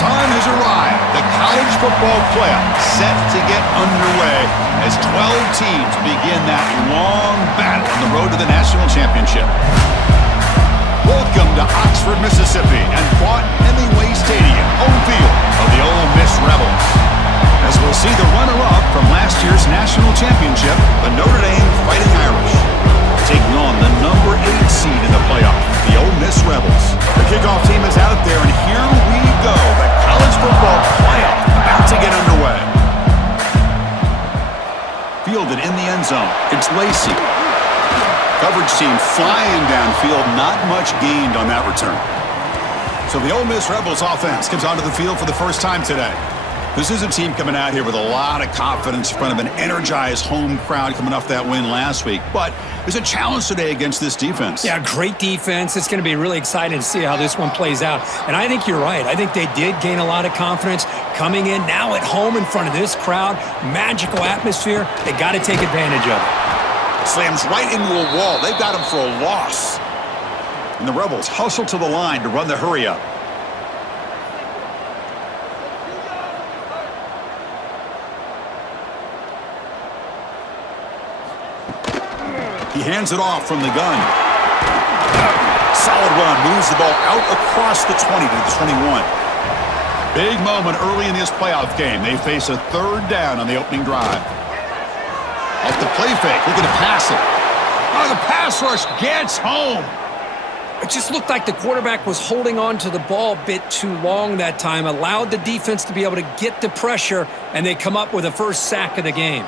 time has arrived. The college football playoff set to get underway as 12 teams begin that long battle on the road to the national championship. Welcome to Oxford, Mississippi and Vaught Hemingway Stadium, home field of the Ole Miss Rebels. As we'll see the runner-up from last year's national championship, the Notre Dame Fighting Irish, taking on the number 8 seed in the playoff, the Ole Miss Rebels. The kickoff team is out there, and here we go. The college football playoff about to get underway. Fielded in the end zone, it's Lacey. Coverage team flying downfield, not much gained on that return. So the Ole Miss Rebels offense comes onto the field for the first time today. This is a team coming out here with a lot of confidence in front of an energized home crowd coming off that win last week. But there's a challenge today against this defense. Yeah, great defense. It's going to be really exciting to see how this one plays out. And I think you're right. I think they did gain a lot of confidence coming in now at home in front of this crowd. Magical atmosphere. They got to take advantage of it. Slams right into a wall. They've got him for a loss. And the Rebels hustle to the line to run the hurry-up. He hands it off from the gun. Solid run. Moves the ball out across the 20 to the 21. Big moment early in this playoff game. They face a third down on the opening drive. Off the play fake. Looking to pass it. Oh, the pass rush gets home. It just looked like the quarterback was holding on to the ball a bit too long that time. Allowed the defense to be able to get the pressure, and they come up with the first sack of the game.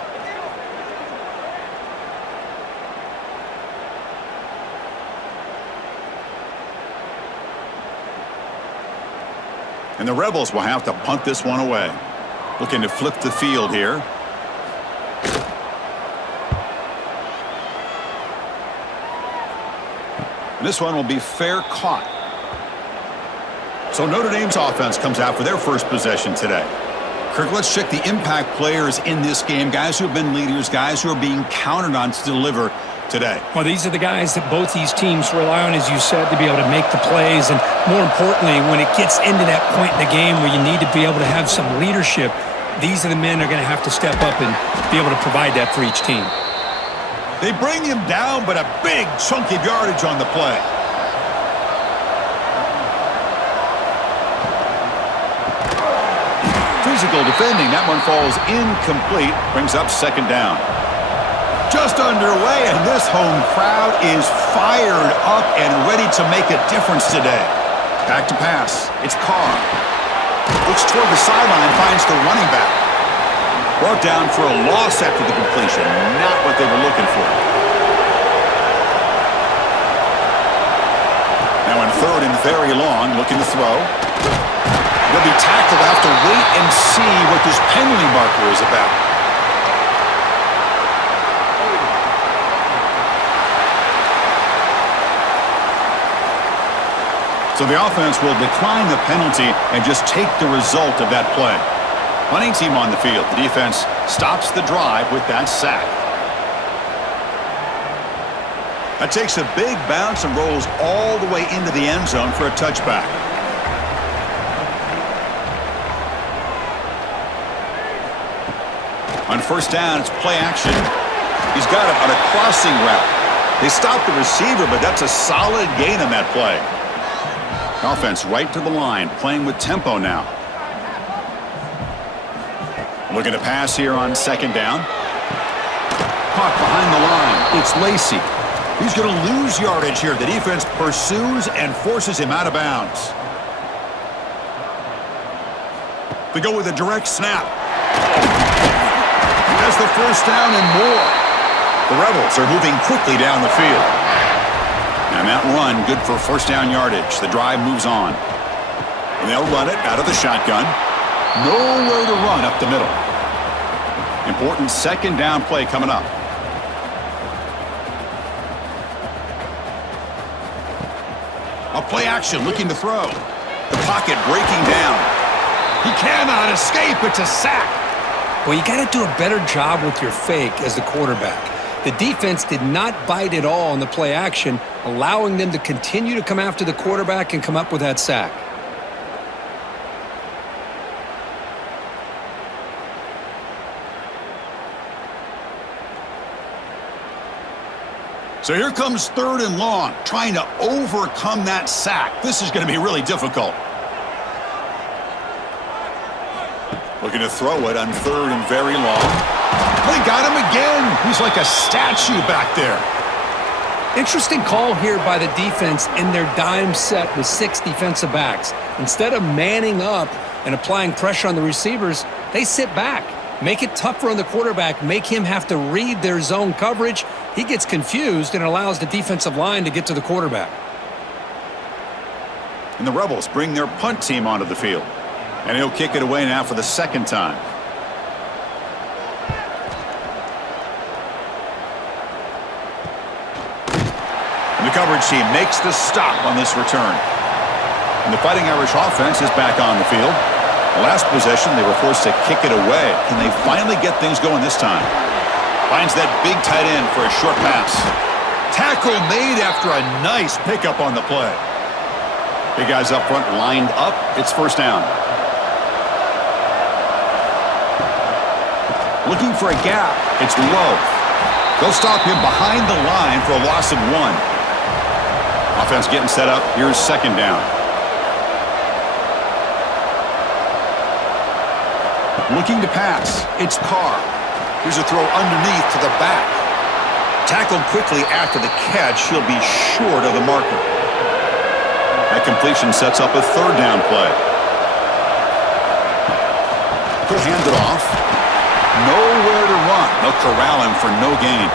And the Rebels will have to punt this one away. Looking to flip the field here. And this one will be fair caught. So Notre Dame's offense comes out for their first possession today. Kirk, let's check the impact players in this game. Guys who have been leaders, guys who are being counted on to deliver today. Well, these are the guys that both these teams rely on, as you said, to be able to make the plays. And more importantly, when it gets into that point in the game where you need to be able to have some leadership, these are the men that are going to have to step up and be able to provide that for each team. They bring him down, but a big chunk of yardage on the play. Physical defending. That one falls incomplete. Brings up second down. Just underway, and this home crowd is fired up and ready to make a difference today. Back to pass. It's Carr. Looks toward the sideline, finds the running back. Brought down for a loss after the completion. Not what they were looking for. Now in third and very long, looking to throw. They'll be tackled. They'll have to wait and see what this penalty marker is about. So the offense will decline the penalty and just take the result of that play. Punting team on the field. The defense stops the drive with that sack. That takes a big bounce and rolls all the way into the end zone for a touchback. On first down, it's play action. He's got it on a crossing route. They stop the receiver, but that's a solid gain on that play. Offense right to the line, playing with tempo now. Looking to pass here on second down. Caught behind the line. It's Lacey. He's going to lose yardage here. The defense pursues and forces him out of bounds. They go with a direct snap. That's the first down and more. The Rebels are moving quickly down the field. And that run, good for first down yardage. The drive moves on. And they'll run it out of the shotgun. Nowhere to run up the middle. Important second down play coming up. A play action, looking to throw. The pocket breaking down. He cannot escape. It's a sack. Well, you got to do a better job with your fake as the quarterback. The defense did not bite at all on the play action, allowing them to continue to come after the quarterback and come up with that sack. So here comes 3rd and long, trying to overcome that sack. This is going to be really difficult. Looking to throw it on 3rd and very long. They got him again. He's like a statue back there. Interesting call here by the defense in their dime set with 6 defensive backs. Instead of manning up and applying pressure on the receivers, they sit back. Make it tougher on the quarterback, make him have to read their zone coverage. He gets confused and allows the defensive line to get to the quarterback. And the Rebels bring their punt team onto the field. And he'll kick it away now for the 2nd time. And the coverage team makes the stop on this return. And the Fighting Irish offense is back on the field. Last possession, they were forced to kick it away. Can they finally get things going this time? Finds that big tight end for a short pass. Tackle made after a nice pickup on the play. Big guys up front lined up. It's 1st down. Looking for a gap. It's Love. They'll stop him behind the line for a loss of 1. Offense getting set up. Here's 2nd down. Looking to pass. It's Carr. Here's a throw underneath to the back. Tackled quickly after the catch. He'll be short of the marker. That completion sets up a 3rd down play. He'll hand it off. Nowhere to run. They'll corral him for no gain.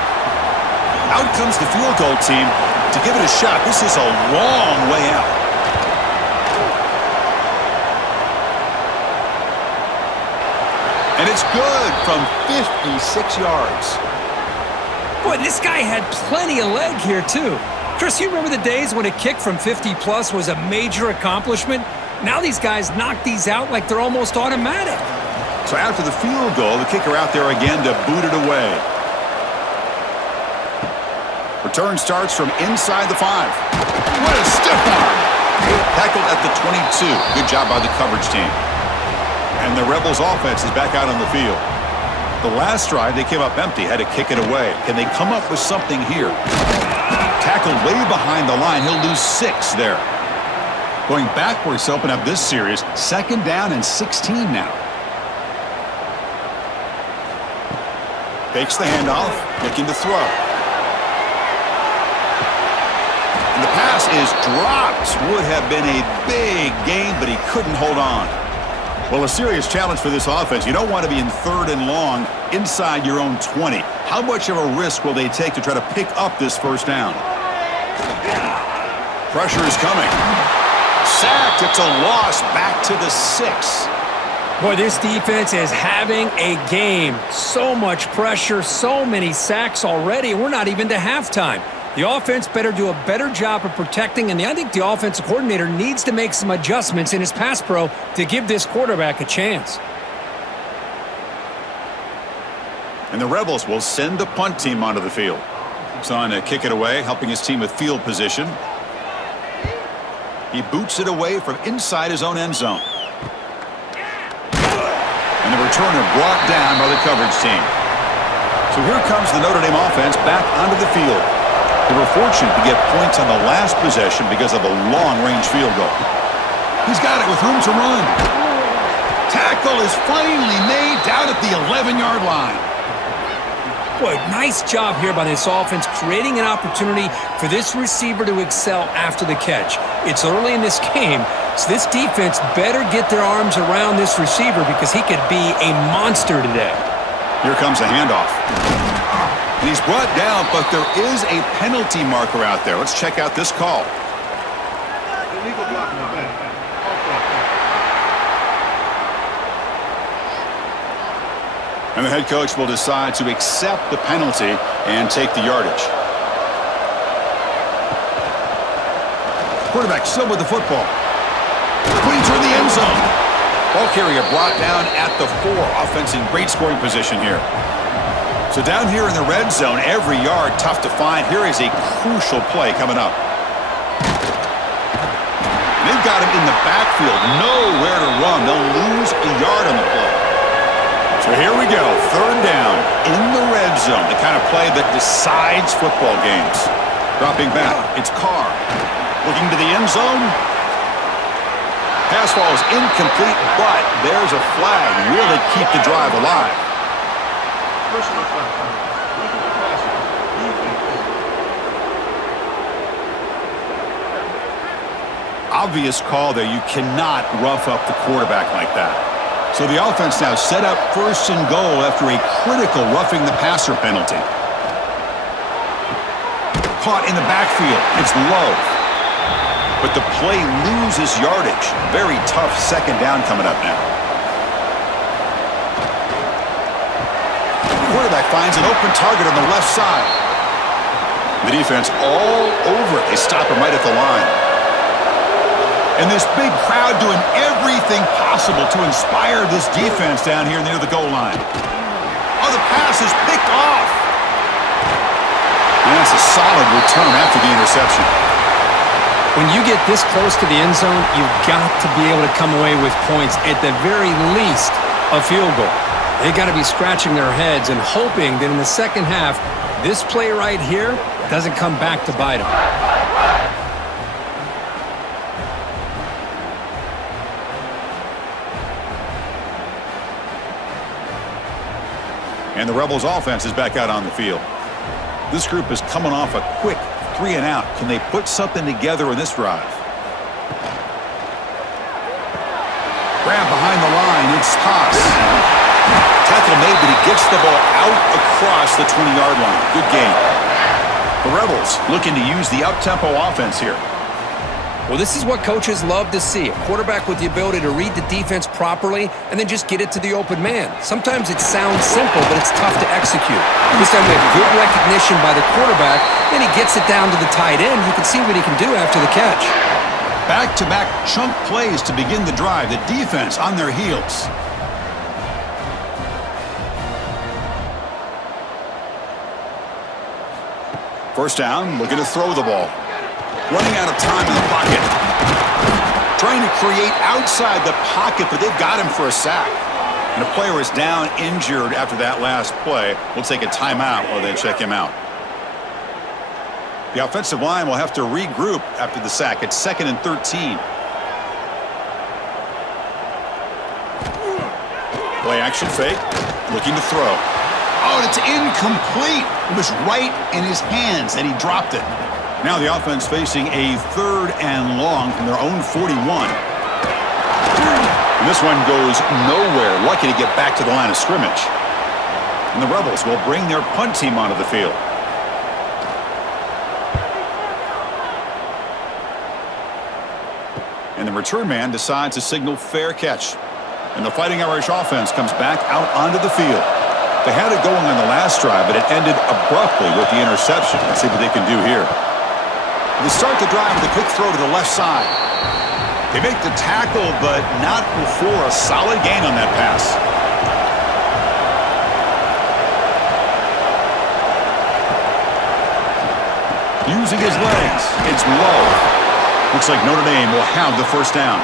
Out comes the field goal team to give it a shot. This is a long way out. And it's good from 56 yards. Boy, this guy had plenty of leg here, too. Chris, you remember the days when a kick from 50-plus was a major accomplishment? Now these guys knock these out like they're almost automatic. So after the field goal, the kicker out there again to boot it away. Return starts from inside the 5. What a stiff arm! Tackled at the 22. Good job by the coverage team. And the Rebels offense is back out on the field. The last drive, they came up empty, had to kick it away. Can they come up with something here? Tackled way behind the line. He'll lose 6 there. Going backwards to open up this series. 2nd down and 16 now. Fakes the handoff, looking to throw. And the pass is dropped. Would have been a big gain, but he couldn't hold on. Well, a serious challenge for this offense. You don't want to be in 3rd and long inside your own 20. How much of a risk will they take to try to pick up this 1st down? Pressure is coming. Sacked. It's a loss back to the 6. Boy, this defense is having a game. So much pressure, so many sacks already, and we're not even to halftime. The offense better do a better job of protecting, and I think the offensive coordinator needs to make some adjustments in his pass pro to give this quarterback a chance. And the Rebels will send the punt team onto the field. He's on to kick it away, helping his team with field position. He boots it away from inside his own end zone. And the returner brought down by the coverage team. So here comes the Notre Dame offense back onto the field. They were fortunate to get points on the last possession because of a long-range field goal. He's got it with room to run. Tackle is finally made down at the 11-yard line. Boy, nice job here by this offense, creating an opportunity for this receiver to excel after the catch. It's early in this game, so this defense better get their arms around this receiver because he could be a monster today. Here comes the handoff. And he's brought down, but there is a penalty marker out there. Let's check out this call. Illegal blocking on that. And the head coach will decide to accept the penalty and take the yardage. Quarterback still with the football. Putting toward the end zone. Ball carrier brought down at the 4. Offense in great scoring position here. So down here in the red zone, every yard tough to find. Here is a crucial play coming up. They've got him in the backfield. Nowhere to run. They'll lose a yard on the play. So So here we go, third down in the red zone, the kind of play that decides football games. Dropping back, it's Carr. Looking to the end zone. Pass ball is incomplete, but there's a flag. Will it keep the drive alive? Personal foul. Defensive passer. Defense. Obvious call there. You cannot rough up the quarterback like that. So the offense now set up first and goal after a critical roughing the passer penalty. Caught in the backfield. It's Love. But the play loses yardage. Very tough second down coming up now. The quarterback finds an open target on the left side. The defense all over it. They stop him right at the line. And this big crowd doing everything possible to inspire this defense down here near the goal line. Oh, the pass is picked off. And that's a solid return after the interception. When you get this close to the end zone, you've got to be able to come away with points, at the very least, a field goal. They've got to be scratching their heads and hoping that in the second half, this play right here doesn't come back to bite them. And the Rebels offense is back out on the field. This group is coming off a quick 3-and-out. Can they put something together in this drive? Grab behind the line. It's Haas. Tackle made, but he gets the ball out across the 20-yard line. Good game. The Rebels looking to use the up-tempo offense here. Well, this is what coaches love to see. A quarterback with the ability to read the defense properly and then just get it to the open man. Sometimes it sounds simple, but it's tough to execute. This time we have good recognition by the quarterback, then he gets it down to the tight end. You can see what he can do after the catch. Back-to-back chunk plays to begin the drive. The defense on their heels. First down, looking to throw the ball. Running out of time in the pocket. Trying to create outside the pocket, but they've got him for a sack. And a player is down injured after that last play. We'll take a timeout while they check him out. The offensive line will have to regroup after the sack. It's 2nd and 13. Play action fake. Looking to throw. Oh, and it's incomplete. It was right in his hands, and he dropped it. Now the offense facing a 3rd and long from their own 41. And this one goes nowhere. Lucky to get back to the line of scrimmage. And the Rebels will bring their punt team onto the field. And the return man decides to signal fair catch. And the Fighting Irish offense comes back out onto the field. They had it going on the last drive, but it ended abruptly with the interception. Let's see what they can do here. They start the drive with a quick throw to the left side. They make the tackle, but not before a solid gain on that pass. Using his legs, it's Love. Looks like Notre Dame will have the first down.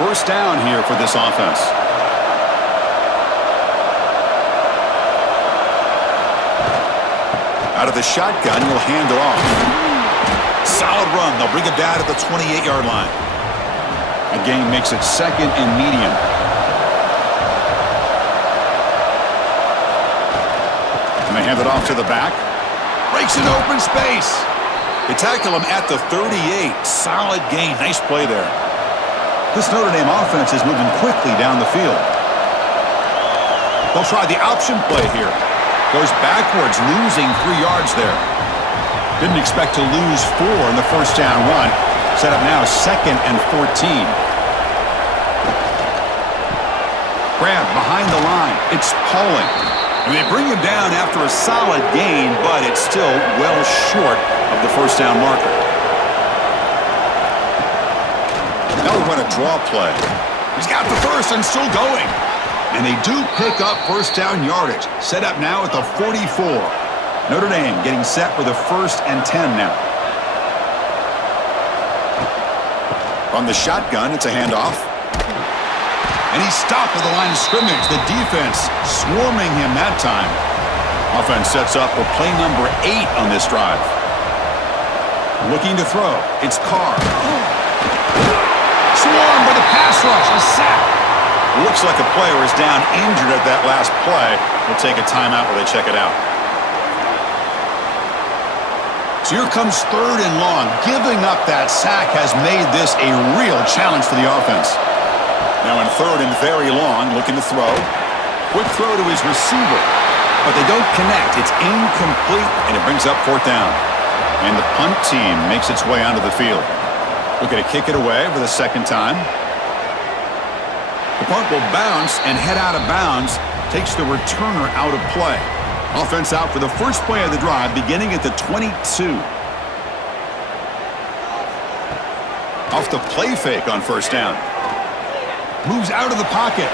First down here for this offense. Out of the shotgun, he'll hand it off. Solid run. They'll bring it down at the 28-yard line. The gain makes it 2nd and medium. And they hand it off to the back. Breaks an open space. They tackle him at the 38. Solid gain. Nice play there. This Notre Dame offense is moving quickly down the field. They'll try the option play here. Goes backwards, losing 3 yards there. Didn't expect to lose 4 in the first down run. Set up now 2nd and 14. Grab behind the line. It's Pauling. And they bring him down after a solid gain, but it's still well short of the first down marker. Now we run a draw play. He's got the first and still going. And they do pick up first down yardage. Set up now at the 44. Notre Dame getting set for the 1st and 10 now. From the shotgun, it's a handoff. And he's stopped at the line of scrimmage. The defense swarming him that time. Offense sets up for play number 8 on this drive. Looking to throw. It's Carr. Swarmed by the pass rush. A sack. Looks like a player is down injured at that last play. We'll take a timeout while they check it out. So here comes 3rd and long. Giving up that sack has made this a real challenge for the offense. Now in 3rd and very long, looking to throw. Quick throw to his receiver. But they don't connect. It's incomplete, and it brings up 4th down. And the punt team makes its way onto the field. Looking to kick it away for the 2nd time. The punt will bounce and head out of bounds. Takes the returner out of play. Offense out for the first play of the drive, beginning at the 22. Off the play fake on 1st down. Moves out of the pocket.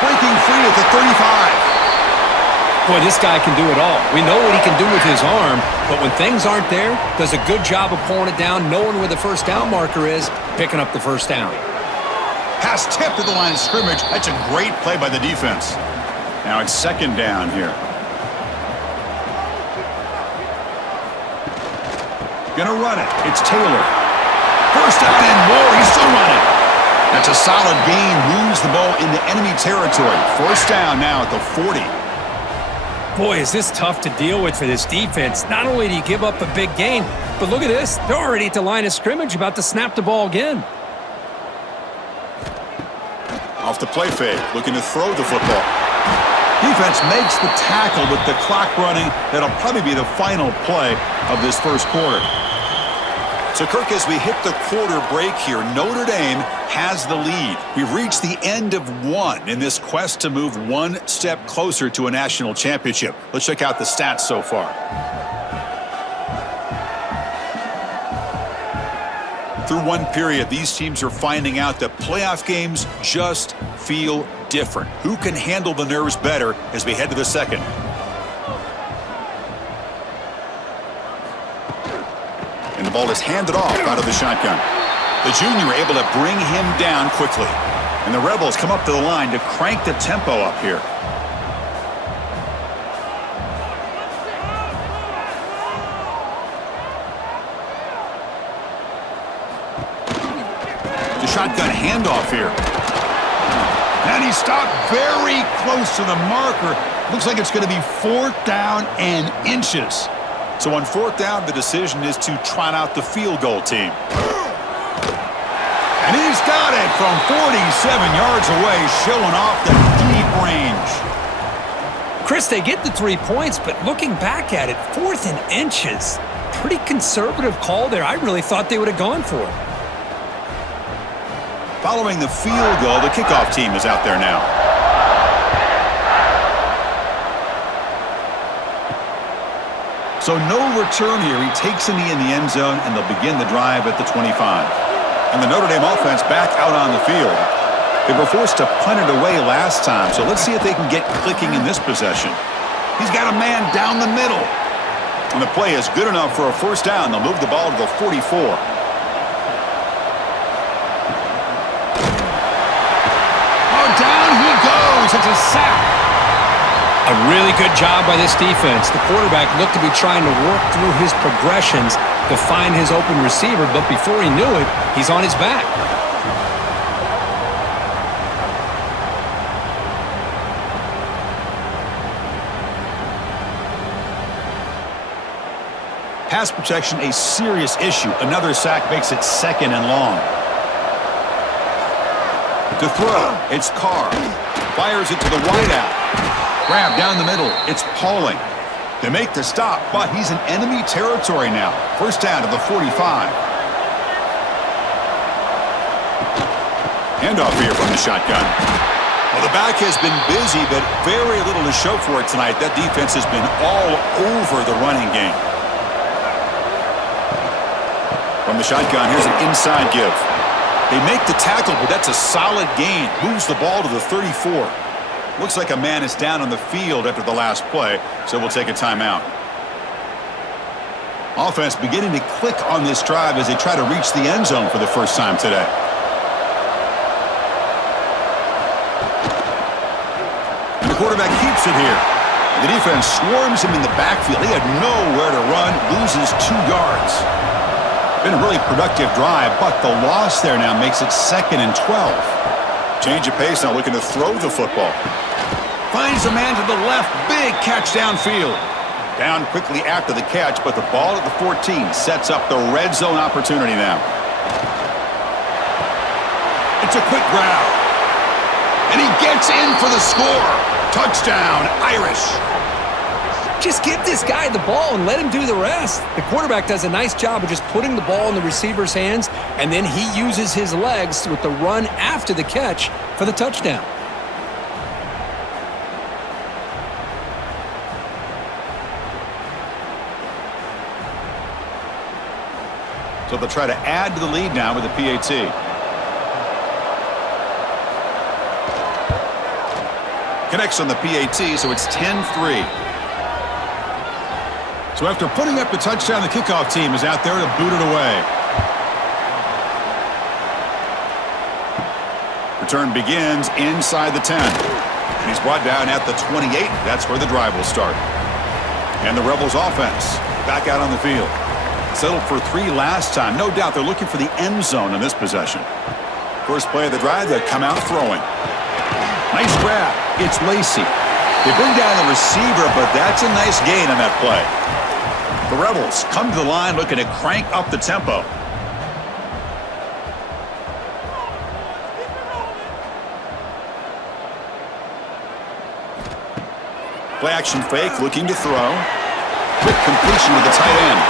Breaking free at the 35. Boy, this guy can do it all. We know what he can do with his arm, but when things aren't there, does a good job of pulling it down, knowing where the 1st down marker is, picking up the 1st down. Pass tipped at the line of scrimmage. That's a great play by the defense. Now it's 2nd down here. Gonna run it. It's Taylor. First up and more. He's still running. That's a solid gain. Moves the ball into enemy territory. 1st down now at the 40. Boy, is this tough to deal with for this defense. Not only do you give up a big gain, but look at this. They're already at the line of scrimmage, about to snap the ball again. Off the play fake, looking to throw the football. Defense makes the tackle with the clock running. That'll probably be the final play of this 1st quarter. So, Kirk, as we hit the quarter break here, Notre Dame has the lead. We've reached the end of 1 in this quest to move 1 step closer to a national championship. Let's check out the stats so far. Through 1 period, these teams are finding out that playoff games just feel different. Who can handle the nerves better as we head to the 2nd? And the ball is handed off out of the shotgun. The junior able to bring him down quickly. And the Rebels come up to the line to crank the tempo up here. The shotgun handoff here. And he stopped very close to the marker. Looks like it's going to be 4th down and inches. So on 4th down, the decision is to trot out the field goal team. And he's got it from 47 yards away, showing off the deep range. Chris, they get the 3 points, but looking back at it, 4th and inches. Pretty conservative call there. I really thought they would have gone for it. Following the field goal, the kickoff team is out there now. So no return here. He takes in the end zone, and they'll begin the drive at the 25. And the Notre Dame offense back out on the field. They were forced to punt it away last time, so let's see if they can get clicking in this possession. He's got a man down the middle. And the play is good enough for a 1st down. They'll move the ball to the 44. Down he goes. It's a sack. A really good job by this defense. The quarterback looked to be trying to work through his progressions to find his open receiver, but before he knew it, he's on his back. Pass protection, a serious issue. Another sack makes it 2nd and long. To throw, it's Carr. Fires it to the wideout. Grab down the middle. It's Pauling. They make the stop, but he's in enemy territory now. 1st down to the 45. Handoff here from the shotgun. Well, the back has been busy, but very little to show for it tonight. That defense has been all over the running game. From the shotgun, here's an inside give. They make the tackle, but that's a solid gain. Moves the ball to the 34. Looks like a man is down on the field after the last play, so we'll take a timeout. Offense beginning to click on this drive as they try to reach the end zone for the first time today. quarterback keeps it here. The defense swarms him in the backfield. He had nowhere to run, loses 2 yards. Been a really productive drive, but the loss there now makes it 2nd and 12. Change of pace now, looking to throw the football. Finds a man to the left. Big catch downfield. Down quickly after the catch, but the ball at the 14 sets up the red zone opportunity now. It's a quick grab. And he gets in for the score. Touchdown, Irish. Just give this guy the ball and let him do the rest. The quarterback does a nice job of just putting the ball in the receiver's hands, and then he uses his legs with the run after the catch for the touchdown. So they'll try to add to the lead now with the PAT. Connects on the PAT, so it's 10-3. So after putting up a touchdown, the kickoff team is out there to boot it away. Return begins inside the 10. And he's brought down at the 28. That's where the drive will start. And the Rebels offense back out on the field. Settled for 3 last time. No doubt they're looking for the end zone in this possession. First play of the drive, they come out throwing. Nice grab. It's Lacey. They bring down the receiver, but that's a nice gain on that play. The Rebels come to the line looking to crank up the tempo. Play action fake, looking to throw. Quick completion to the tight end.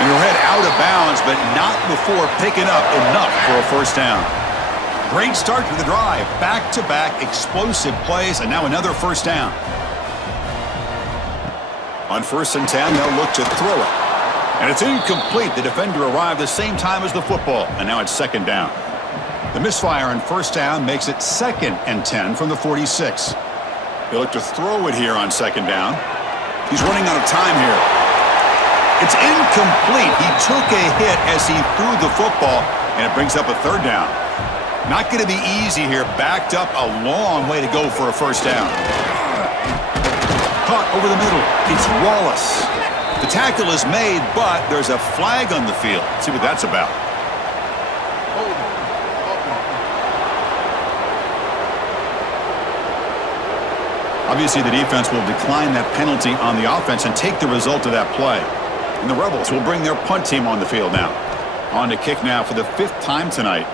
And he'll head out of bounds, but not before picking up enough for a first down. Great start to the drive. Back-to-back explosive plays, and now another first down. On 1st and 10, they'll look to throw it. And it's incomplete. The defender arrived the same time as the football, and now it's 2nd down. The misfire on 1st down makes it 2nd and 10 from the 46. They look to throw it here on 2nd down. He's running out of time here. It's incomplete. He took a hit as he threw the football, and it brings up a 3rd down. Not going to be easy here. Backed up a long way to go for a first down. Caught over the middle. It's Wallace. The tackle is made, but there's a flag on the field. Let's see what that's about. Obviously, the defense will decline that penalty on the offense and take the result of that play. And the Rebels will bring their punt team on the field now. On to kick now for the 5th time tonight.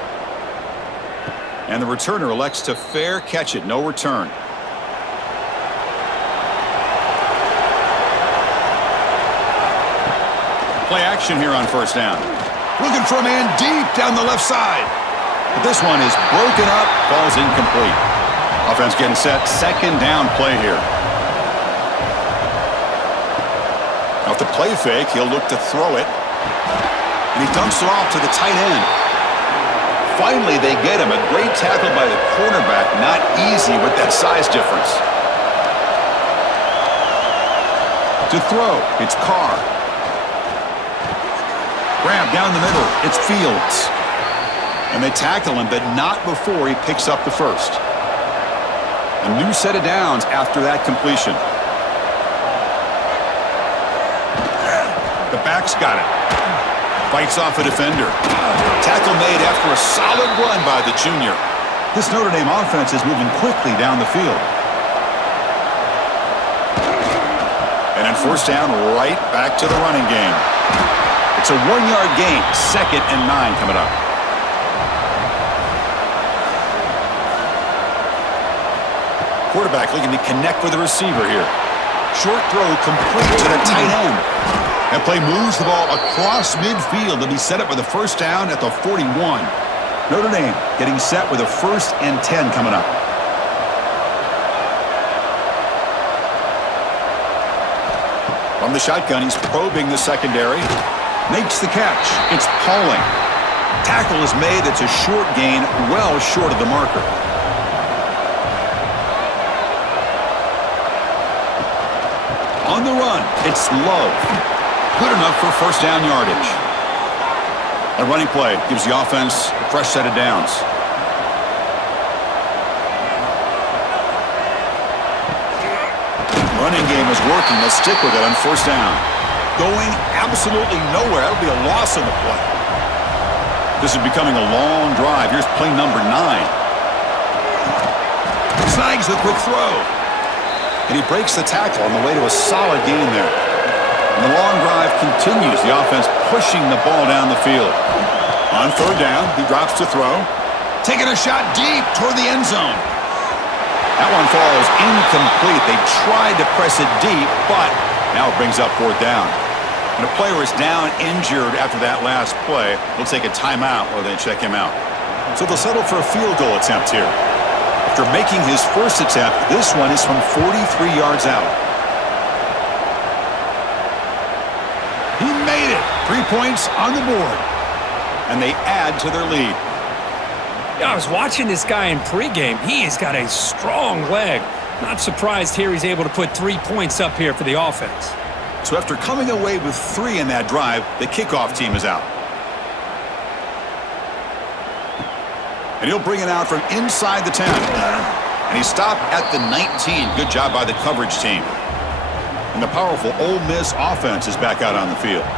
And the returner elects to fair catch it. No return. Play action here on 1st down. Looking for a man deep down the left side. But this one is broken up, falls incomplete. Offense getting set. 2nd down play here. Off the play fake, he'll look to throw it. And he dumps it off to the tight end. Finally, they get him. A great tackle by the cornerback. Not easy with that size difference. To throw, it's Carr. Grab down the middle. It's Fields. And they tackle him, but not before he picks up the first. A new set of downs after that completion. The back's got it. Fights off a defender. Tackle made after a solid run by the junior. This Notre Dame offense is moving quickly down the field. And on 1st down, right back to the running game. It's a 1-yard gain. 2nd and 9 coming up. Quarterback looking to connect with the receiver here. Short throw complete to the tight end. That play moves the ball across midfield to be set up with a first down at the 41. Notre Dame getting set with a 1st and 10 coming up. From the shotgun, he's probing the secondary. Makes the catch. It's Pauling. Tackle is made. It's a short gain, well short of the marker. On the run, it's Love. Good enough for 1st down yardage. A running play gives the offense a fresh set of downs. running game is working. They'll stick with it on first down. Going absolutely nowhere. That'll be a loss on the play. This is becoming a long drive. Here's play number 9. Snags the quick throw. And he breaks the tackle on the way to a solid gain there. And the long drive continues. The offense pushing the ball down the field. On third down, he drops to throw. Taking a shot deep toward the end zone. That one falls incomplete. They tried to press it deep, but now it brings up fourth down. And a player is down injured after that last play. They'll take a timeout while they check him out. So they'll settle for a field goal attempt here. After making his first attempt, this one is from 43 yards out. He made it. 3 points on the board. And they add to their lead. Yeah, I was watching this guy in pregame. He has got a strong leg. Not surprised here he's able to put 3 points up here for the offense. So after coming away with 3 in that drive, the kickoff team is out. And he'll bring it out from inside the 10. And he stopped at the 19. Good job by the coverage team. And the powerful Ole Miss offense is back out on the field.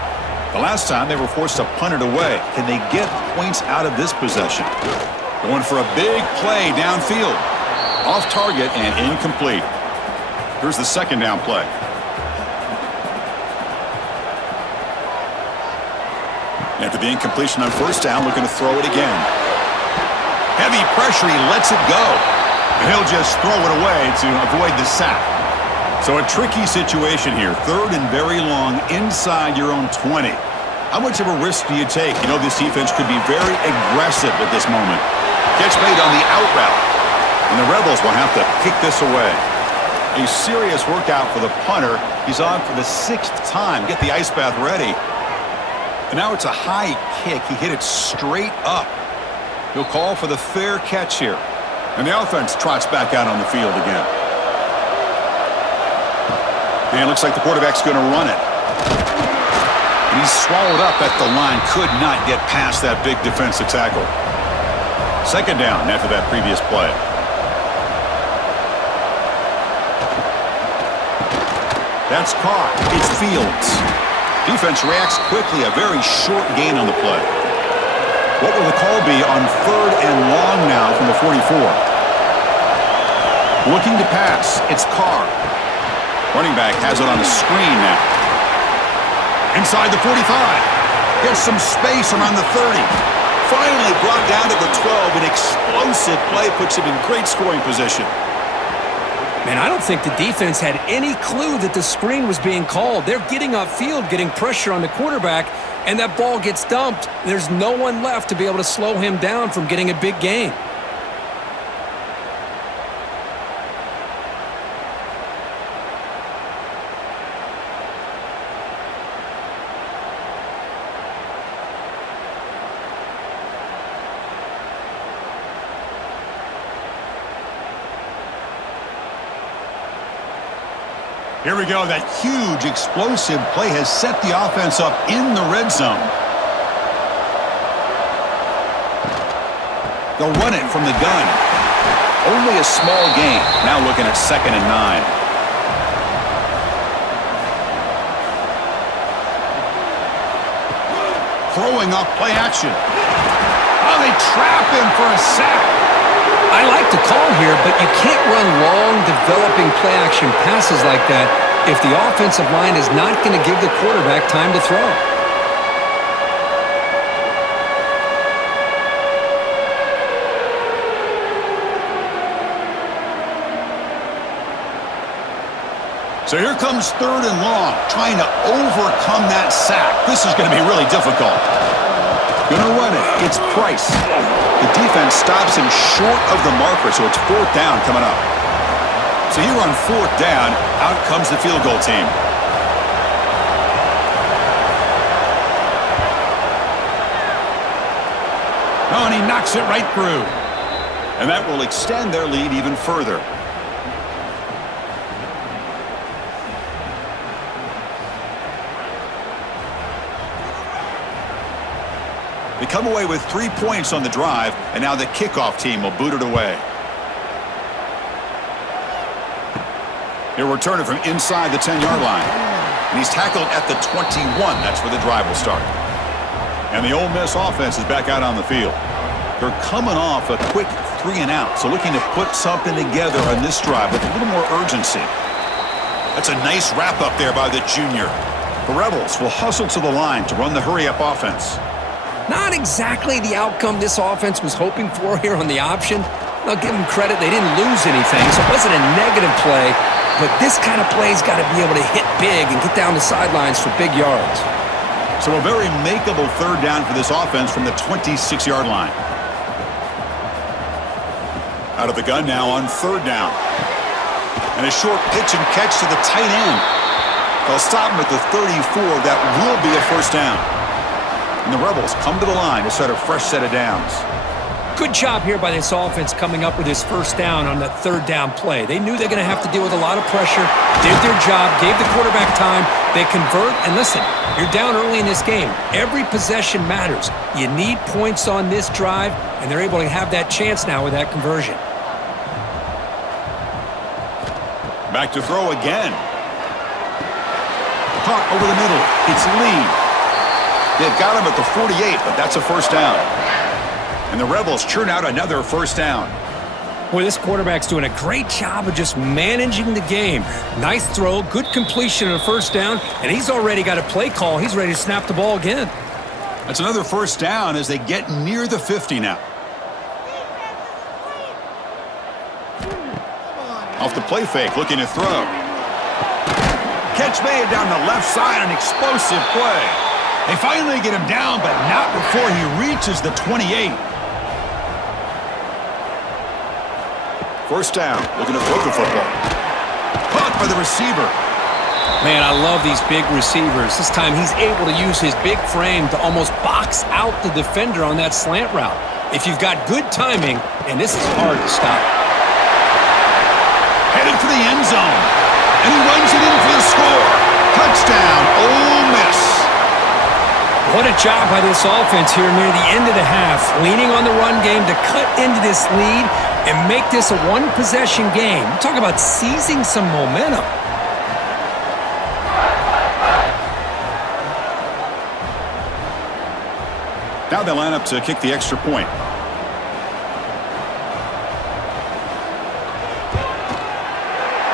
The last time they were forced to punt it away. Can they get points out of this possession? Going for a big play downfield. Off target and incomplete. Here's the second down play. After the incompletion on first down, looking to throw it again. Heavy pressure, he lets it go. And he'll just throw it away to avoid the sack. So a tricky situation here. Third and very long inside your own 20. How much of a risk do you take? You know, this defense could be very aggressive at this moment. Catch made on the out route. And the Rebels will have to kick this away. A serious workout for the punter. He's on for the 6th time. Get the ice bath ready. And now it's a high kick. He hit it straight up. He'll call for the fair catch here. And the offense trots back out on the field again. And it looks like the quarterback's going to run it. And he's swallowed up at the line. Could not get past that big defensive tackle. Second down after that previous play. That's caught. It's Fields. Defense reacts quickly. A very short gain on the play. What will the call be on third and long now from the 44? Looking to pass. It's Carr. Running back has it on the screen now. Inside the 45. Gets some space around the 30. Finally brought down to the 12. An explosive play puts him in great scoring position. Man, I don't think the defense had any clue that the screen was being called. They're getting upfield, getting pressure on the quarterback, and that ball gets dumped. There's no one left to be able to slow him down from getting a big gain. Here we go. That huge, explosive play has set the offense up in the red zone. They'll run it from the gun. Only a small gain. Now looking at 2nd and 9. Throwing off play action. Oh, they trap him for a sack. I like the call here, but you can't run long, developing play-action passes like that if the offensive line is not going to give the quarterback time to throw. So here comes third and long, trying to overcome that sack. This is going to be really difficult. Going to run it. It's Price. The defense stops him short of the marker, so it's fourth down coming up. So here on fourth down, out comes the field goal team. Oh, and he knocks it right through. And that will extend their lead even further. They come away with 3 points on the drive, and now the kickoff team will boot it away. He'll return it from inside the 10-yard line. And he's tackled at the 21. That's where the drive will start. And the Ole Miss offense is back out on the field. They're coming off a quick 3-and-out, so looking to put something together on this drive with a little more urgency. That's a nice wrap-up there by the junior. The Rebels will hustle to the line to run the hurry-up offense. Not exactly the outcome this offense was hoping for here on the option. I'll give them credit, they didn't lose anything, so it wasn't a negative play, but this kind of play's got to be able to hit big and get down the sidelines for big yards. So a very makeable third down for this offense from the 26-yard line. Out of the gun now on third down. And a short pitch and catch to the tight end. They'll stop him at the 34. That will be a first down. And the Rebels come to the line to start a fresh set of downs. Good job here by this offense coming up with this first down on that third down play. They knew they're going to have to deal with a lot of pressure, did their job, gave the quarterback time, they convert, and listen, you're down early in this game. Every possession matters. You need points on this drive, and they're able to have that chance now with that conversion. Back to throw again. Caught over the middle. It's Lee. They've got him at the 48, but that's a first down. And the Rebels churn out another first down. Boy, this quarterback's doing a great job of just managing the game. Nice throw, good completion on a first down, and he's already got a play call. He's ready to snap the ball again. That's another first down as they get near the 50 now. Off the play fake, looking to throw. Catch made down the left side, an explosive play. They finally get him down, but not before he reaches the 28. First down, looking to throw the football. Caught by the receiver. Man, I love these big receivers. This time he's able to use his big frame to almost box out the defender on that slant route. If you've got good timing, and this is hard to stop. Headed for the end zone. And he runs it in for the score. Touchdown, Ole Miss. What a job by this offense here near the end of the half, leaning on the run game to cut into this lead and make this a one-possession game. Talk about seizing some momentum. Now they line up to kick the extra point.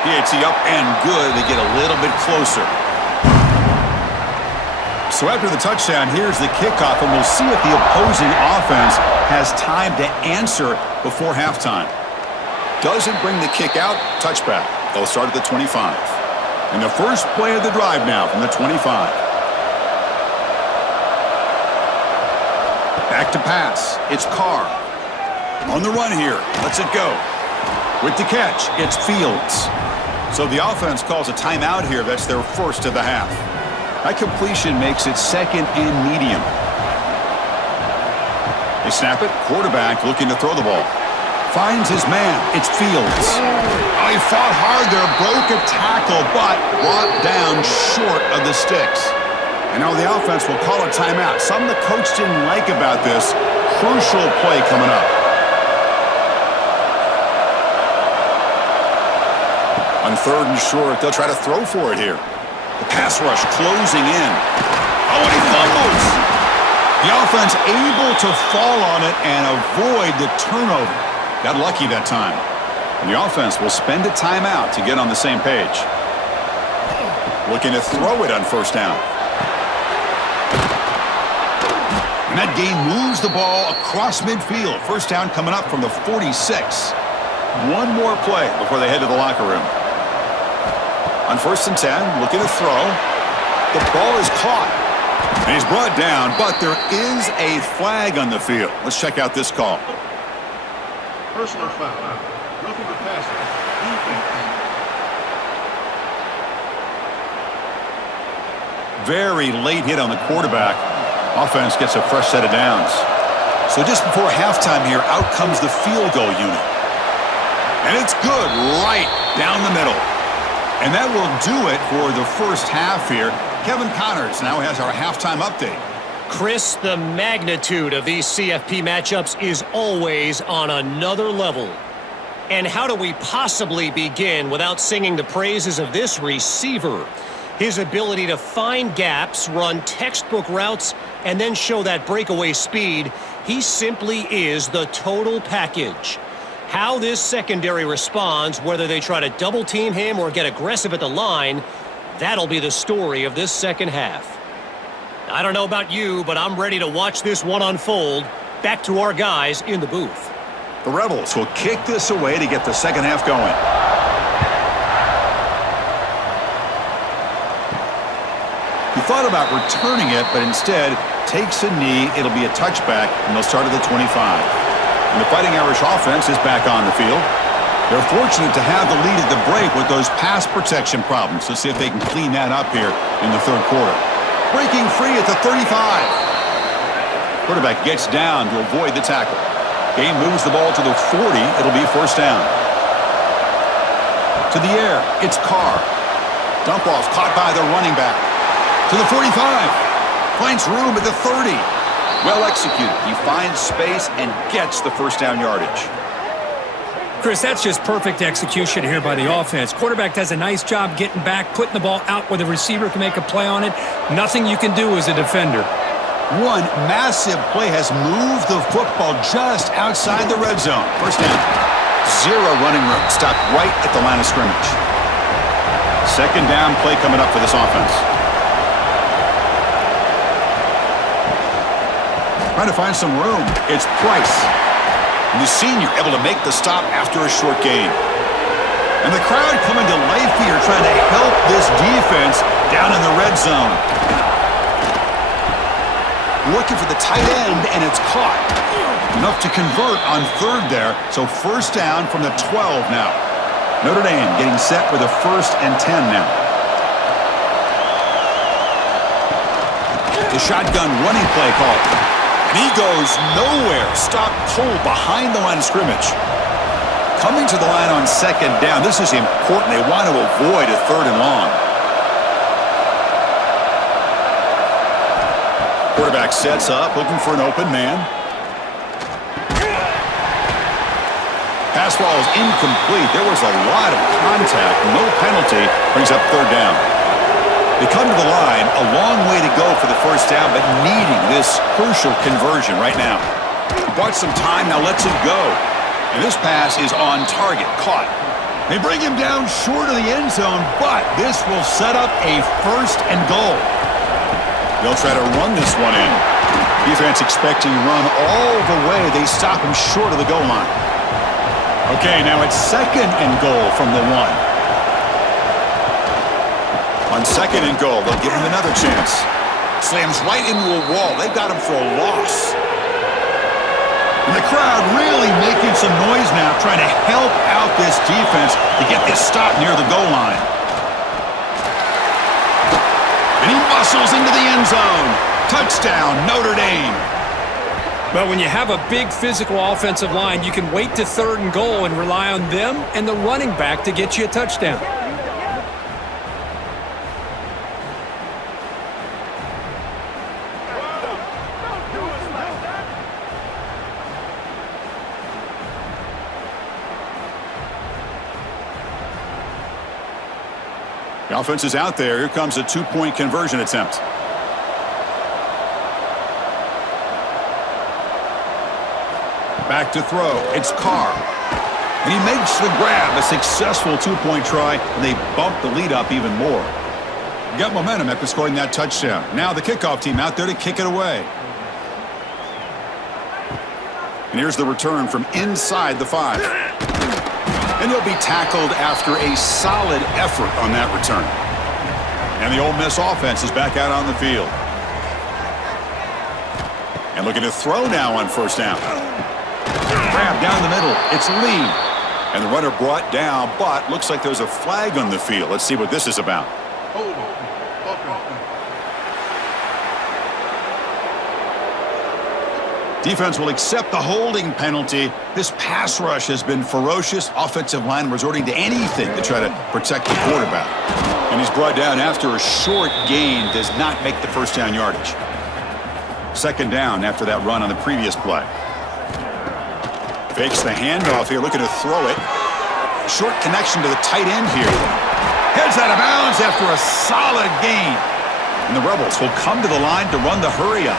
PAT up and good. They get a little bit closer. So after the touchdown, here's the kickoff, and we'll see if the opposing offense has time to answer before halftime. Doesn't bring the kick out, touchback. They'll start at the 25. And the first play of the drive now from the 25. Back to pass. It's Carr. On the run here. Lets it go. With the catch, it's Fields. So the offense calls a timeout here. That's their first of the half. That completion makes it second and medium. They snap it. Quarterback looking to throw the ball. Finds his man. It's Fields. Oh, he fought hard there. Broke a tackle, but brought down short of the sticks. And now the offense will call a timeout. Something the coach didn't like about this. Crucial play coming up. On third and short, they'll try to throw for it here. The pass rush closing in. Oh, and he fumbles. The offense able to fall on it and avoid the turnover. Got lucky that time. And the offense will spend a timeout to get on the same page. Looking to throw it on first down. And that game moves the ball across midfield. First down coming up from the 46. One more play before they head to the locker room. On first and 10, looking to throw. The ball is caught. And he's brought down, but there is a flag on the field. Let's check out this call. Personal foul. Roughing the passer. Defense. Very late hit on the quarterback. Offense gets a fresh set of downs. So just before halftime here, out comes the field goal unit. And it's good right down the middle. And that will do it for the first half here. Kevin Connors now has our halftime update. Chris, the magnitude of these CFP matchups is always on another level. And how do we possibly begin without singing the praises of this receiver? His ability to find gaps, run textbook routes, and then show that breakaway speed, he simply is the total package. How this secondary responds, whether they try to double-team him or get aggressive at the line, that'll be the story of this second half. I don't know about you, but I'm ready to watch this one unfold. Back to our guys in the booth. The Rebels will kick this away to get the second half going. He thought about returning it, but instead takes a knee. It'll be a touchback, and they'll start at the 25. And the Fighting Irish offense is back on the field. They're fortunate to have the lead at the break with those pass protection problems. Let's see if they can clean that up here in the third quarter. Breaking free at the 35. Quarterback gets down to avoid the tackle. Game moves the ball to the 40. It'll be first down. To the air, it's Carr. Dump off caught by the running back. To the 45. Finds room at the 30. Well executed. He finds space and gets the first down yardage. Chris, that's just perfect execution here by the offense. Quarterback does a nice job getting back, putting the ball out where the receiver can make a play on it. Nothing you can do as a defender. One massive play has moved the football just outside the red zone. First down. Zero running room. Stopped right at the line of scrimmage. Second down play coming up for this offense. Trying to find some room. It's Price. And the senior able to make the stop after a short gain. And the crowd coming to life here trying to help this defense down in the red zone. Looking for the tight end, and it's caught. Enough to convert on third there, so first down from the 12 now. Notre Dame getting set with a 1st and 10 now. The shotgun running play called. And he goes nowhere. Stop cold behind the line of scrimmage. Coming to the line on second down. This is important. They want to avoid a 3rd and long. Quarterback sets up, looking for an open man. Pass ball is incomplete. There was a lot of contact. No penalty. Brings up 3rd down. They come to the line. A long way to go for the first down, but needing this crucial conversion right now. He bought some time, now lets it go. And this pass is on target. Caught. They bring him down short of the end zone, but this will set up a 1st and goal. They'll try to run this one in. Defense expecting run all the way. They stop him short of the goal line. Okay, now it's 2nd and goal from the 1. On 2nd and goal, they'll give him another chance. Slams right into a wall. They've got him for a loss. And the crowd really making some noise now, trying to help out this defense to get this stop near the goal line. And he muscles into the end zone. Touchdown, Notre Dame. Well, when you have a big physical offensive line, you can wait to 3rd and goal and rely on them and the running back to get you a touchdown. The offense is out there. Here comes a 2-point conversion attempt. Back to throw. It's Carr. And he makes the grab. A successful 2-point try, and they bump the lead up even more. Got momentum after scoring that touchdown. Now the kickoff team out there to kick it away. And here's the return from inside the 5. And he'll be tackled after a solid effort on that return. And the Ole Miss offense is back out on the field. And looking to throw now on first down. Grab down the middle. It's Lee. And the runner brought down, but looks like there's a flag on the field. Let's see what this is about. Defense will accept the holding penalty. This pass rush has been ferocious. Offensive line resorting to anything to try to protect the quarterback. And he's brought down after a short gain. Does not make the first down yardage. 2nd down after that run on the previous play. Fakes the handoff here, looking to throw it. Short connection to the tight end here. Heads out of bounds after a solid gain. And the Rebels will come to the line to run the hurry up.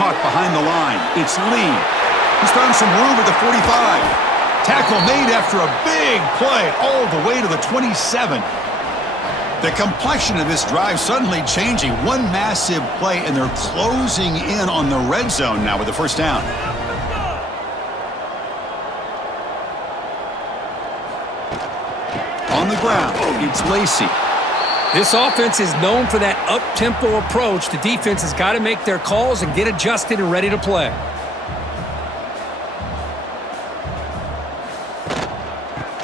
Caught behind the line. It's Lee. He's found some room at the 45. Tackle made after a big play all the way to the 27. The complexion of this drive suddenly changing. One massive play, and they're closing in on the red zone now with the first down. On the ground, it's Lacey. This offense is known for that up-tempo approach. The defense has got to make their calls and get adjusted and ready to play.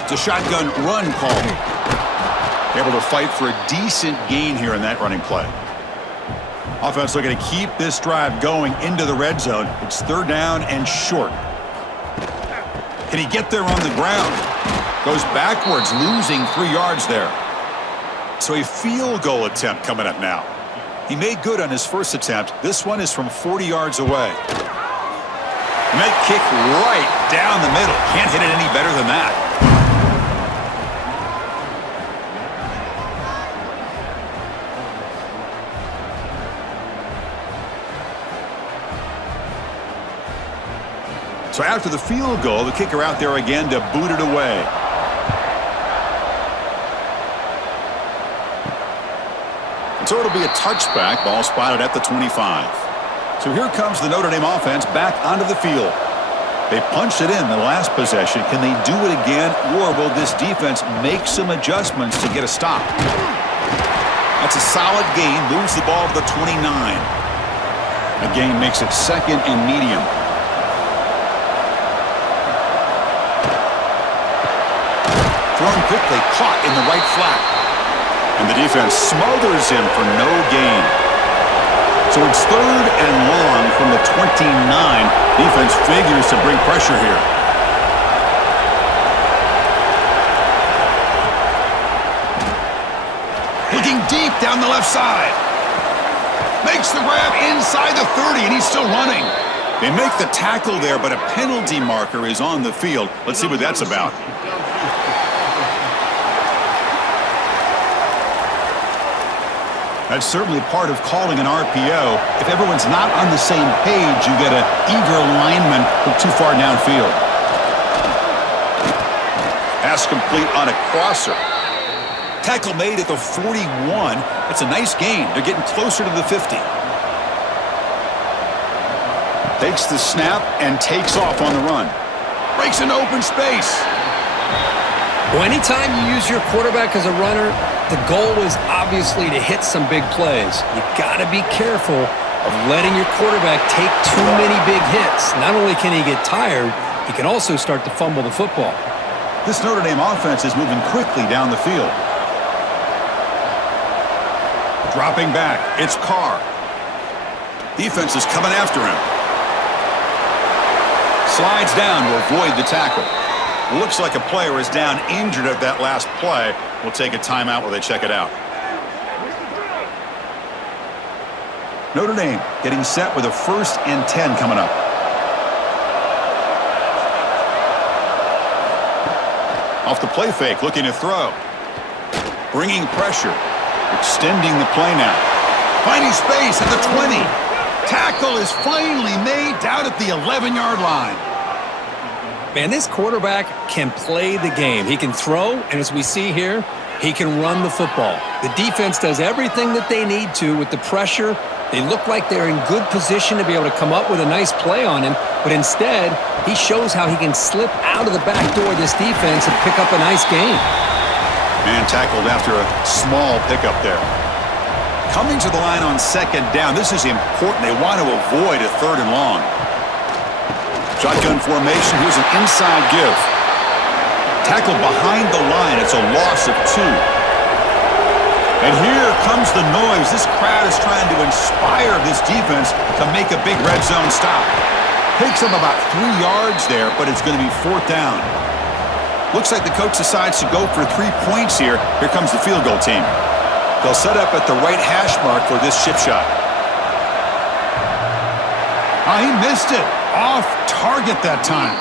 It's a shotgun run call. Able to fight for a decent gain here in that running play. Offense looking to keep this drive going into the red zone. It's third down and short. Can he get there on the ground? Goes backwards, losing 3 yards there. So a field goal attempt coming up now. He made good on his first attempt. This one is from 40 yards away. And that kick right down the middle. Can't hit it any better than that. So after the field goal, the kicker out there again to boot it away. And so it'll be a touchback, ball spotted at the 25. So here comes the Notre Dame offense back onto the field. They punched it in the last possession. Can they do it again, or will this defense make some adjustments to get a stop? That's a solid gain, moves the ball to the 29. The gain makes it second and medium. Thrown quickly, caught in the right flat. And the defense smothers him for no gain. So it's third and long from the 29. Defense figures to bring pressure here. Looking deep down the left side. Makes the grab inside the 30, and he's still running. They make the tackle there, but a penalty marker is on the field. Let's see what that's about. That's certainly part of calling an RPO. If everyone's not on the same page, you get an eager lineman from too far downfield. Pass complete on a crosser. Tackle made at the 41. That's a nice gain. They're getting closer to the 50. Takes the snap and takes off on the run. Breaks into open space. Well, anytime you use your quarterback as a runner, the goal is obviously to hit some big plays. You got to be careful of letting your quarterback take too many big hits. Not only can he get tired, he can also start to fumble the football. This Notre Dame offense is moving quickly down the field. Dropping back, it's Carr. Defense is coming after him. Slides down to avoid the tackle. Looks like a player is down injured at that last play. We'll take a timeout while they check it out. Notre Dame getting set with a 1st and 10 coming up. Off the play fake, looking to throw. Bringing pressure. Extending the play now. Finding space at the 20. Tackle is finally made down at the 11-yard line. Man, this quarterback can play the game. He can throw, and as we see here, he can run the football. The defense does everything that they need to with the pressure. They look like they're in good position to be able to come up with a nice play on him, but instead, he shows how he can slip out of the back door of this defense and pick up a nice gain. Man tackled after a small pickup there. Coming to the line on 2nd down, this is important. They want to avoid a 3rd and long. Shotgun formation, here's an inside give. Tackle behind the line, it's a loss of 2. And here comes the noise. This crowd is trying to inspire this defense to make a big red zone stop. Takes them about 3 yards there, but it's going to be 4th down. Looks like the coach decides to go for 3 points here. Here comes the field goal team. They'll set up at the right hash mark for this chip shot. Oh, he missed it. Off target that time.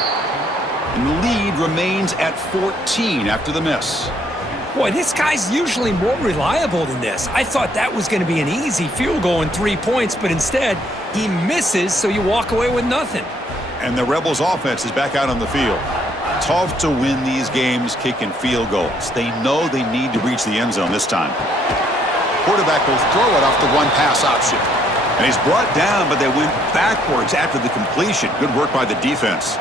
And the lead remains at 14 after the miss. Boy, this guy's usually more reliable than this. I thought that was going to be an easy field goal and 3 points, but instead, he misses, so you walk away with nothing. And the Rebels offense is back out on the field. Tough to win these games kicking field goals. They know they need to reach the end zone this time. Quarterback will throw it off the one-pass option. And he's brought down, but they went backwards after the completion. Good work by the defense.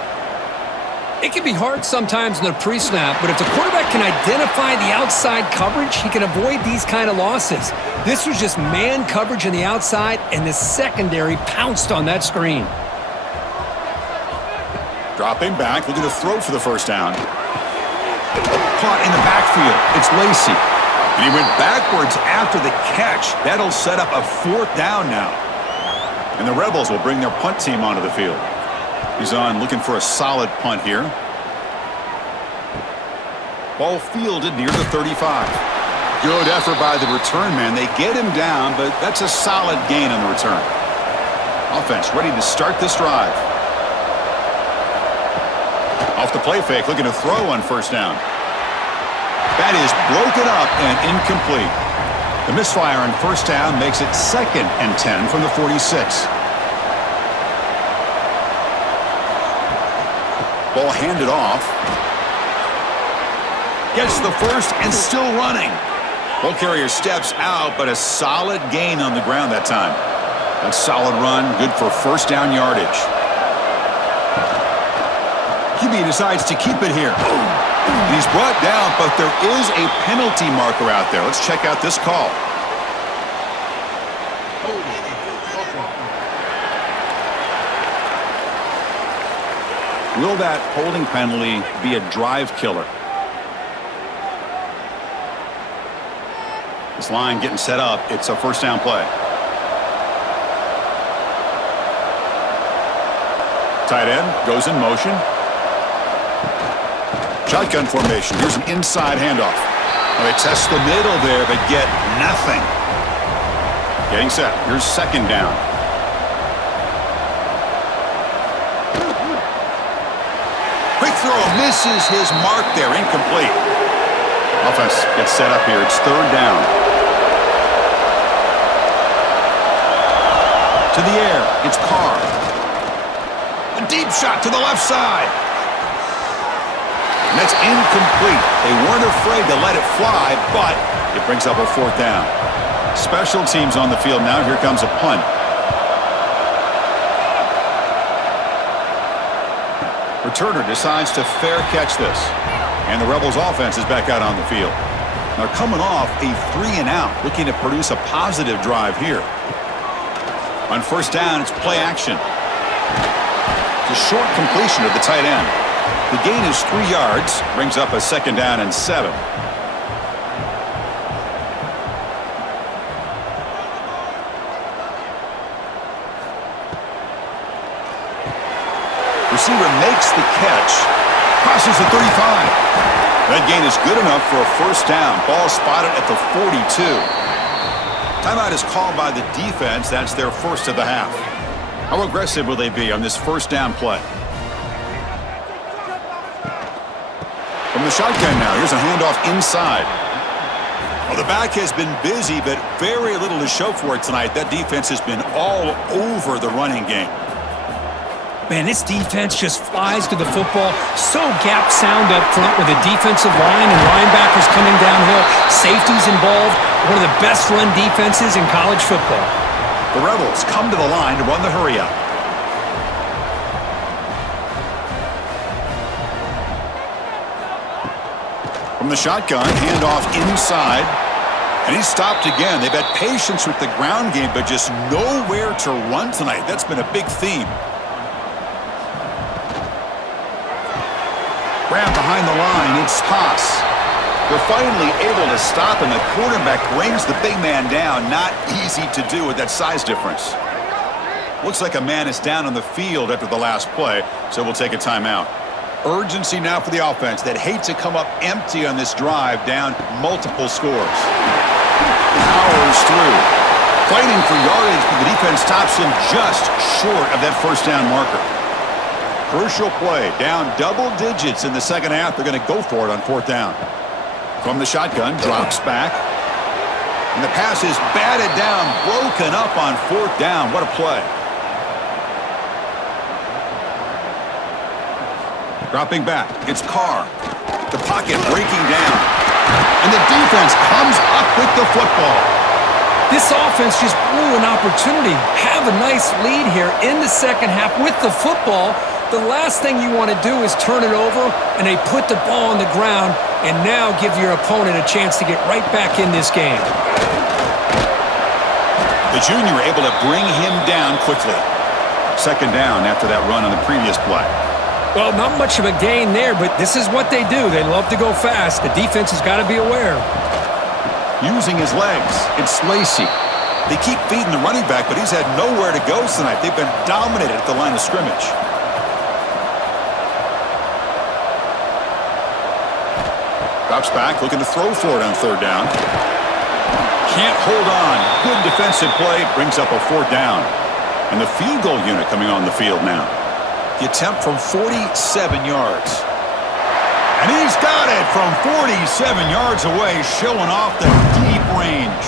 It can be hard sometimes in the pre-snap, but if the quarterback can identify the outside coverage, he can avoid these kind of losses. This was just man coverage on the outside, and the secondary pounced on that screen. Dropping back, looking to throw for the first down. Caught in the backfield. It's Lacey. And he went backwards after the catch. That'll set up a 4th down now. And the Rebels will bring their punt team onto the field. He's on looking for a solid punt here. Ball fielded near the 35. Good effort by the return man. They get him down, but that's a solid gain on the return. Offense ready to start this drive. Off the play fake, looking to throw on first down. That is broken up and incomplete. The misfire on first down makes it 2nd and 10 from the 46. Ball handed off. Gets the first and still running. Ball carrier steps out, but a solid gain on the ground that time. A solid run, good for first down yardage. QB decides to keep it here. He's brought down, but there is a penalty marker out there. Let's check out this call. Will that holding penalty be a drive killer? This line getting set up. It's a first down play. Tight end goes in motion. Shotgun formation. Here's an inside handoff. Well, they test the middle there, but get nothing. Getting set. Here's 2nd down. Quick throw misses his mark there. Incomplete. Offense gets set up here. It's 3rd down. To the air. It's Carr. A deep shot to the left side. And that's incomplete. They weren't afraid to let it fly, but it brings up a 4th down. Special teams on the field now. Here comes a punt. Returner decides to fair catch this. And the Rebels offense is back out on the field. Now coming off a 3-and-out, looking to produce a positive drive here. On first down, it's play action. It's a short completion of the tight end. The gain is 3 yards, brings up a 2nd down and 7. Receiver makes the catch, crosses the 35. That gain is good enough for a first down. Ball spotted at the 42. Timeout is called by the defense. That's their first of the half. How aggressive will they be on this first down play? From the shotgun now, here's a handoff inside. Well, the back has been busy, but very little to show for it tonight. That defense has been all over the running game. Man, this defense just flies to the football. So gap sound up front with a defensive line and linebackers coming downhill. Safeties involved. One of the best run defenses in college football. The Rebels come to the line to run the hurry up. From the shotgun, handoff inside. And he's stopped again. They've had patience with the ground game, but just nowhere to run tonight. That's been a big theme. Grab behind the line, it's Haas. They're finally able to stop, and the quarterback brings the big man down. Not easy to do with that size difference. Looks like a man is down on the field after the last play, so we'll take a timeout. Urgency now for the offense that hate to come up empty on this drive, down multiple scores. powers through. Fighting for yardage, but the defense stops him just short of that first down marker. Crucial play, down double digits in the second half. They're going to go for it on fourth down. From the shotgun, drops back. And the pass is batted down, broken up on fourth down. What a play. Dropping back, it's Carr. The pocket breaking down. And the defense comes up with the football. This offense just blew an opportunity. Have a nice lead here in the second half with the football. The last thing you want to do is turn it over, and they put the ball on the ground and now give your opponent a chance to get right back in this game. The junior able to bring him down quickly. Second down after that run on the previous play. Well, not much of a gain there, but this is what they do. They love to go fast. The defense has got to be aware. Using his legs, it's Lacey. They keep feeding the running back, but he's had nowhere to go tonight. They've been dominated at the line of scrimmage. Drops back, looking to throw for it on third down. Can't hold on. Good defensive play, brings up a fourth down. And the field goal unit coming on the field now. The attempt from 47 yards. And he's got it from 47 yards away, showing off the deep range.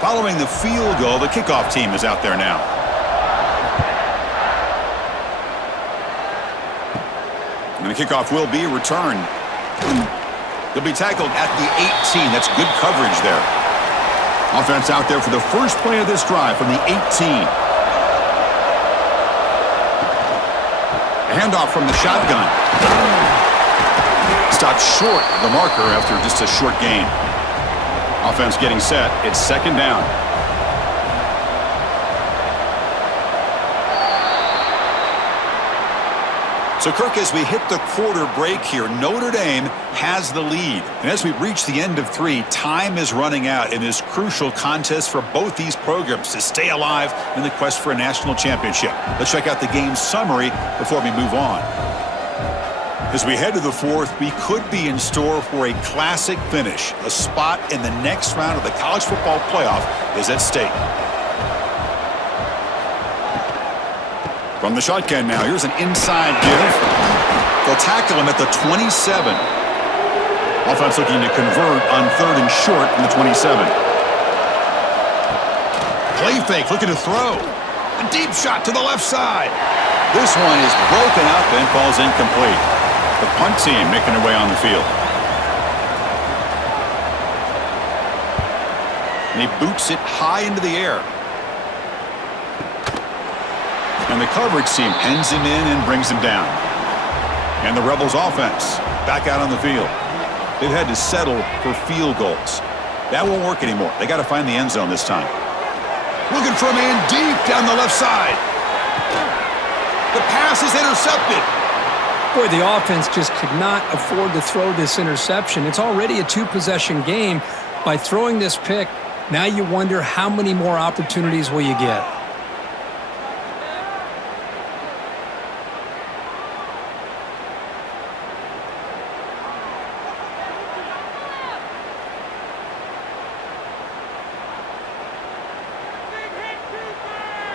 Following the field goal, the kickoff team is out there now. And the kickoff will be returned. He'll be tackled at the 18. That's good coverage there. Offense out there for the first play of this drive from the 18. A handoff from the shotgun. Stopped short of the marker after just a short gain. Offense getting set. It's second down. So, Kirk, as we hit the quarter break here, Notre Dame has the lead. And as we reach the end of three, time is running out in this crucial contest for both these programs to stay alive in the quest for a national championship. Let's check out the game summary before we move on. As we head to the fourth, we could be in store for a classic finish. A spot in the next round of the college football playoff is at stake. From the shotgun now, here's an inside give. They'll tackle him at the 27. Offense looking to convert on third and short from the 27. Play fake, looking to throw. A deep shot to the left side. This one is broken up and falls incomplete. The punt team making their way on the field. And he boots it high into the air. And the coverage team pens him in and brings him down. And the Rebels offense back out on the field. They've had to settle for field goals. That won't work anymore. They got to find the end zone this time. Looking for a man deep down the left side. The pass is intercepted. Boy, the offense just could not afford to throw this interception. It's already a two-possession game. By throwing this pick, now you wonder how many more opportunities will you get.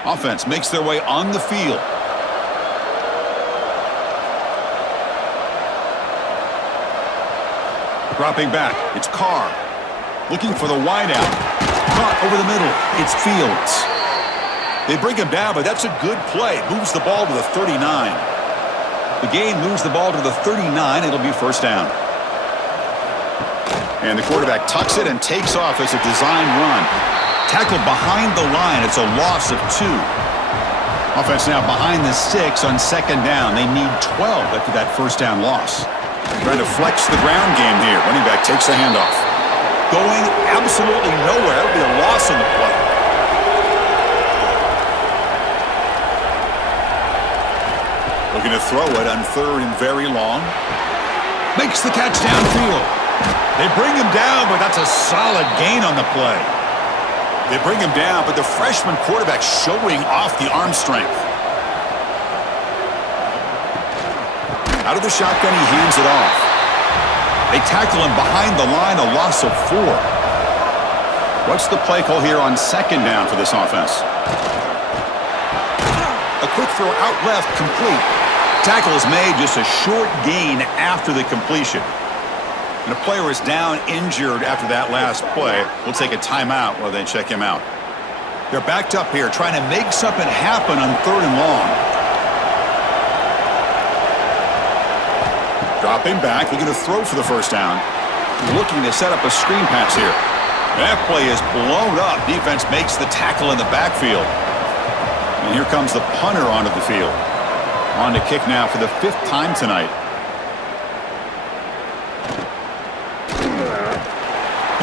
Offense makes their way on the field. Dropping back, it's Carr. Looking for the wideout. Caught over the middle, it's Fields. They bring him down, but that's a good play. Moves the ball to the 39. The gain moves the ball to the 39. It'll be first down. And the quarterback tucks it and takes off as a design run. Tackled behind the line. It's a loss of 2. Offense now behind the 6 on second down. They need 12 after that first down loss. Trying to flex the ground game here. Running back takes the handoff. Going absolutely nowhere. It'll be a loss on the play. Looking to throw it on third and very long. Makes the catch downfield. They bring him down, but that's a solid gain on the play. They bring him down, but the freshman quarterback showing off the arm strength. Out of the shotgun, he hands it off. They tackle him behind the line, a loss of 4. What's the play call here on second down for this offense? A quick throw out left, complete. Tackle is made, just a short gain after the completion. And a player is down injured after that last play. We'll take a timeout while they check him out. They're backed up here, trying to make something happen on 3rd and long. Dropping back, looking to throw for the first down. Looking to set up a screen pass here. That play is blown up. Defense makes the tackle in the backfield. And here comes the punter onto the field. On to kick now for the 5th time tonight.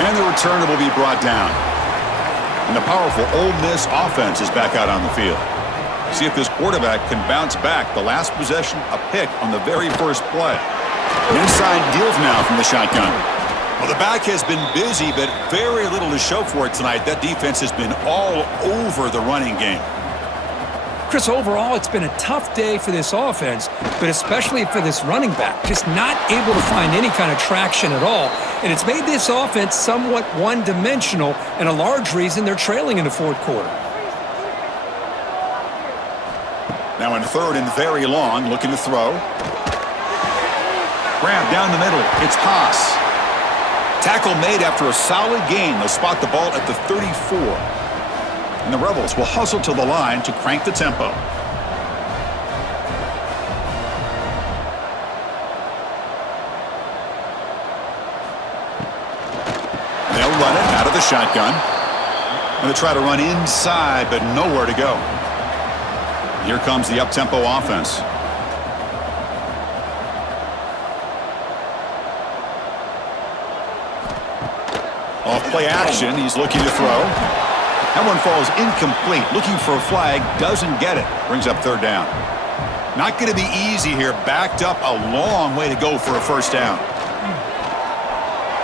And the returner will be brought down. And the powerful Ole Miss offense is back out on the field. See if this quarterback can bounce back. The last possession, a pick on the very first play. Inside deals now from the shotgun. Well, the back has been busy, but very little to show for it tonight. That defense has been all over the running game. Chris, overall, it's been a tough day for this offense, but especially for this running back. Just not able to find any kind of traction at all. And it's made this offense somewhat one-dimensional, and a large reason they're trailing in the 4th quarter. Now in 3rd and very long, looking to throw. Grab down the middle. It's Haas. Tackle made after a solid gain. They'll spot the ball at the 34. And the Rebels will hustle to the line to crank the tempo. They'll run it out of the shotgun. And they'll try to run inside, but nowhere to go. Here comes the up-tempo offense. Off play action, he's looking to throw. That one falls incomplete. Looking for a flag, doesn't get it. Brings up 3rd down. Not going to be easy here. Backed up a long way to go for a first down.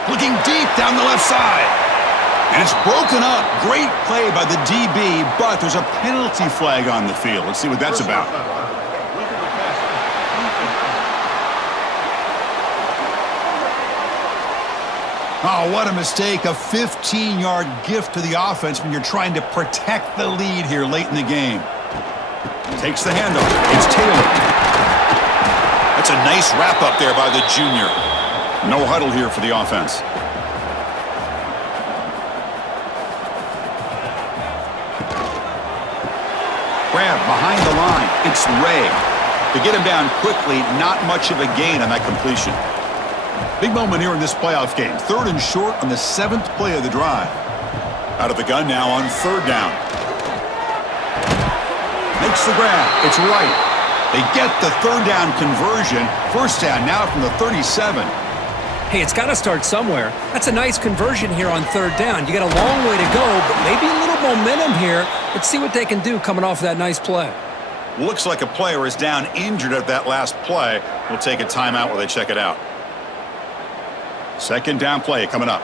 Looking deep down the left side. And it's broken up. Great play by the DB, but there's a penalty flag on the field. Let's see what that's about. Oh, what a mistake. A 15-yard gift to the offense when you're trying to protect the lead here late in the game. Takes the handoff. It's Taylor. That's a nice wrap-up there by the junior. No huddle here for the offense. Grab behind the line. It's Ray. To get him down quickly, not much of a gain on that completion. Big moment here in this playoff game. 3rd and short on the 7th play of the drive. Out of the gun now on 3rd down. Makes the grab. It's right. They get the 3rd down conversion. First down now from the 37. Hey, it's got to start somewhere. That's a nice conversion here on 3rd down. You got a long way to go, but maybe a little momentum here. Let's see what they can do coming off that nice play. Looks like a player is down injured at that last play. We'll take a timeout while they check it out. 2nd down play coming up.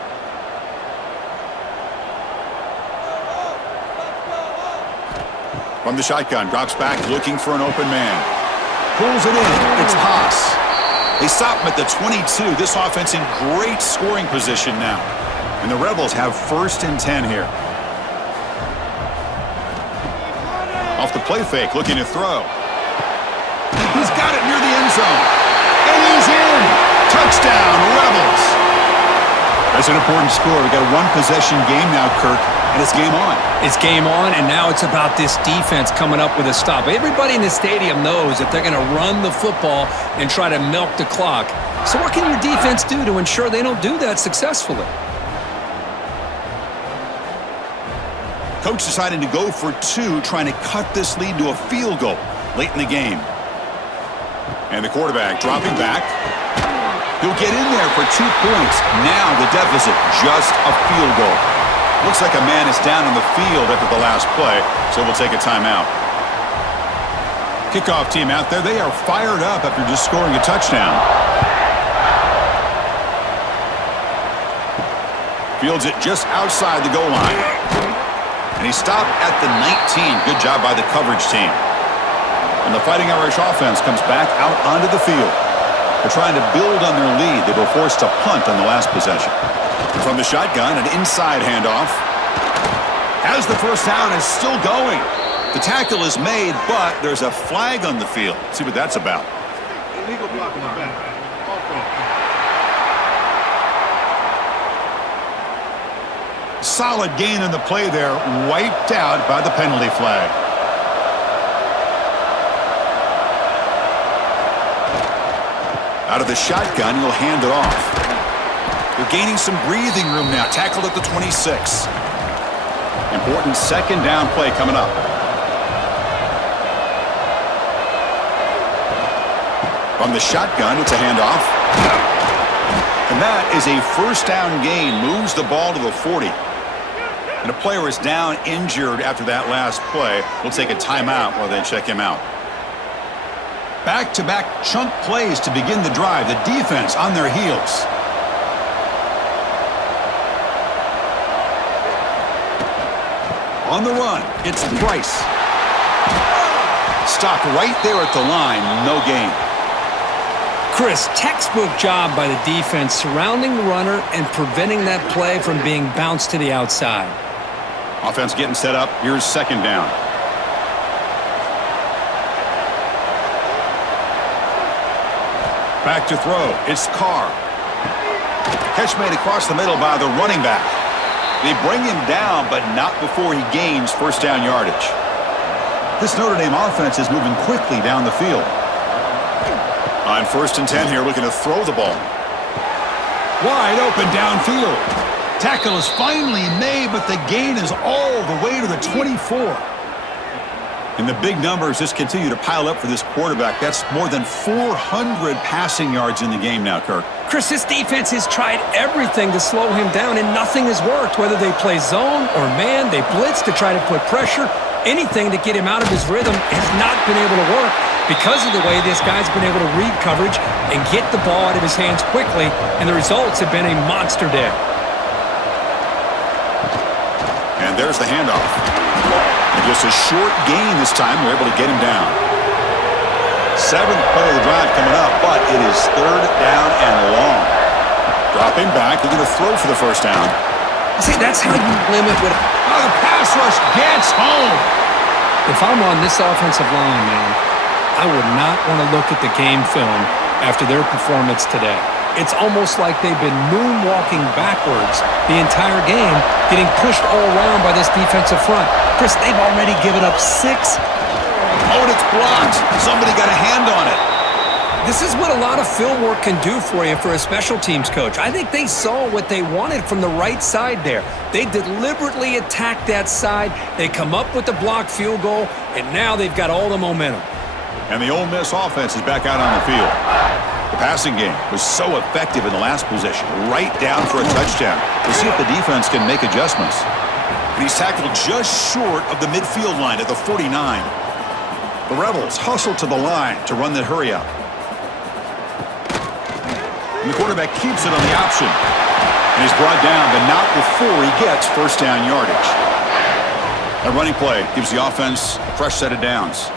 From the shotgun, drops back looking for an open man. Pulls it in. It's Haas. They stop him at the 22. This offense in great scoring position now. And the Rebels have 1st and 10 here. Off the play fake, looking to throw. He's got it near the end zone. And he's in. Touchdown, Rebels. That's an important score. We've got a 1-possession game now, Kirk, and it's game on. It's game on, and now it's about this defense coming up with a stop. Everybody in the stadium knows that they're going to run the football and try to milk the clock. So what can your defense do to ensure they don't do that successfully? Coach deciding to go for 2, trying to cut this lead to a field goal late in the game. And the quarterback dropping back. He'll get in there for 2 points. Now the deficit, just a field goal. Looks like a man is down on the field after the last play, so we'll take a timeout. Kickoff team out there. They are fired up after just scoring a touchdown. Fields it just outside the goal line. And he stopped at the 19. Good job by the coverage team. And the Fighting Irish offense comes back out onto the field. They're trying to build on their lead. They were forced to punt on the last possession. From the shotgun, an inside handoff. As the first down is still going. The tackle is made, but there's a flag on the field. Let's see what that's about. Illegal block in the back. Solid gain in the play there, wiped out by the penalty flag. Out of the shotgun, he'll hand it off. They're gaining some breathing room now. Tackled at the 26. Important second down play coming up. From the shotgun, it's a handoff. And that is a first down gain. Moves the ball to the 40. And a player is down injured after that last play. We'll take a timeout while they check him out. Back-to-back chunk plays to begin the drive. The defense on their heels. On the run, it's Price. Stopped right there at the line. No gain. Chris, textbook job by the defense surrounding the runner and preventing that play from being bounced to the outside. Offense getting set up. Here's second down. Back to throw. It's Carr. Catch made across the middle by the running back. They bring him down, but not before he gains first down yardage. This Notre Dame offense is moving quickly down the field. On 1st and 10 here, looking to throw the ball. Wide open downfield. Tackle is finally made, but the gain is all the way to the 24. And the big numbers just continue to pile up for this quarterback. That's more than 400 passing yards in the game now, Kirk. Chris, this defense has tried everything to slow him down, and nothing has worked. Whether they play zone or man, they blitz to try to put pressure. Anything to get him out of his rhythm has not been able to work because of the way this guy's been able to read coverage and get the ball out of his hands quickly, and the results have been a monster day. And there's the handoff. And just a short gain this time. We're able to get him down. 7th play of the drive coming up, but it is 3rd down and long. Dropping back. They're going to throw for the first down. See, that's how you limit what... Oh, the pass rush gets home. If I'm on this offensive line, man, I would not want to look at the game film after their performance today. It's almost like they've been moonwalking backwards the entire game, getting pushed all around by this defensive front. Chris, they've already given up 6. Oh, and it's blocked. Somebody got a hand on it. This is what a lot of film work can do for you for a special teams coach. I think they saw what they wanted from the right side there. They deliberately attacked that side. They come up with the blocked field goal, and now they've got all the momentum. And the Ole Miss offense is back out on the field. The passing game was so effective in the last possession, right down for a touchdown. We'll see if the defense can make adjustments. And he's tackled just short of the midfield line at the 49. The Rebels hustle to the line to run that hurry up. And the quarterback keeps it on the option. And he's brought down, but not before he gets first down yardage. A running play gives the offense a fresh set of downs.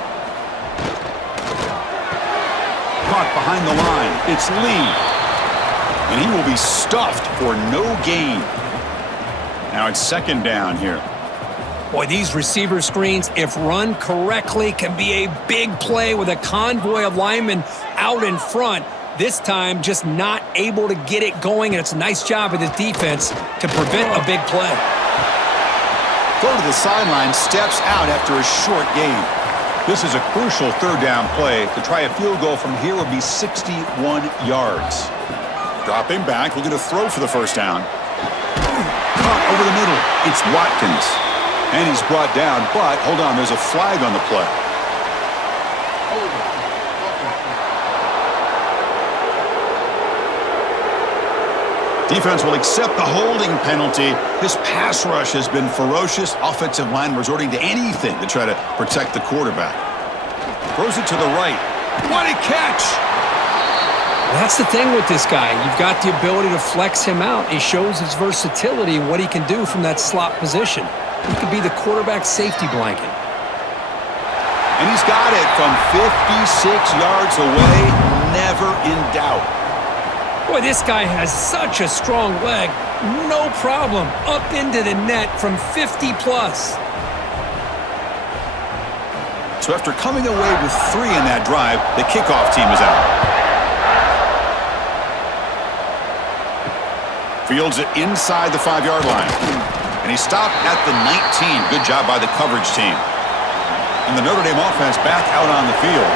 Caught behind the line. It's Lee. And he will be stuffed for no gain. Now it's second down here. Boy, these receiver screens, if run correctly, can be a big play with a convoy of linemen out in front. This time, just not able to get it going, and it's a nice job of this defense to prevent a big play. Throw to the sideline, steps out after a short gain. This is a crucial third down play. To try a field goal from here would be 61 yards. Dropping back, looking to throw for the first down. Caught over the middle. It's Watkins. And he's brought down, but hold on, there's a flag on the play. Defense will accept the holding penalty. This pass rush has been ferocious. Offensive line resorting to anything to try to protect the quarterback. Throws it to the right. What a catch! That's the thing with this guy. You've got the ability to flex him out. He shows his versatility and what he can do from that slot position. He could be the quarterback safety blanket. And he's got it from 56 yards away. never in doubt. Boy, this guy has such a strong leg. No problem. Up into the net from 50 plus. So after coming away with 3 in that drive, the kickoff team is out. Fields it inside the 5-yard line. And he stopped at the 19. Good job by the coverage team. And the Notre Dame offense back out on the field.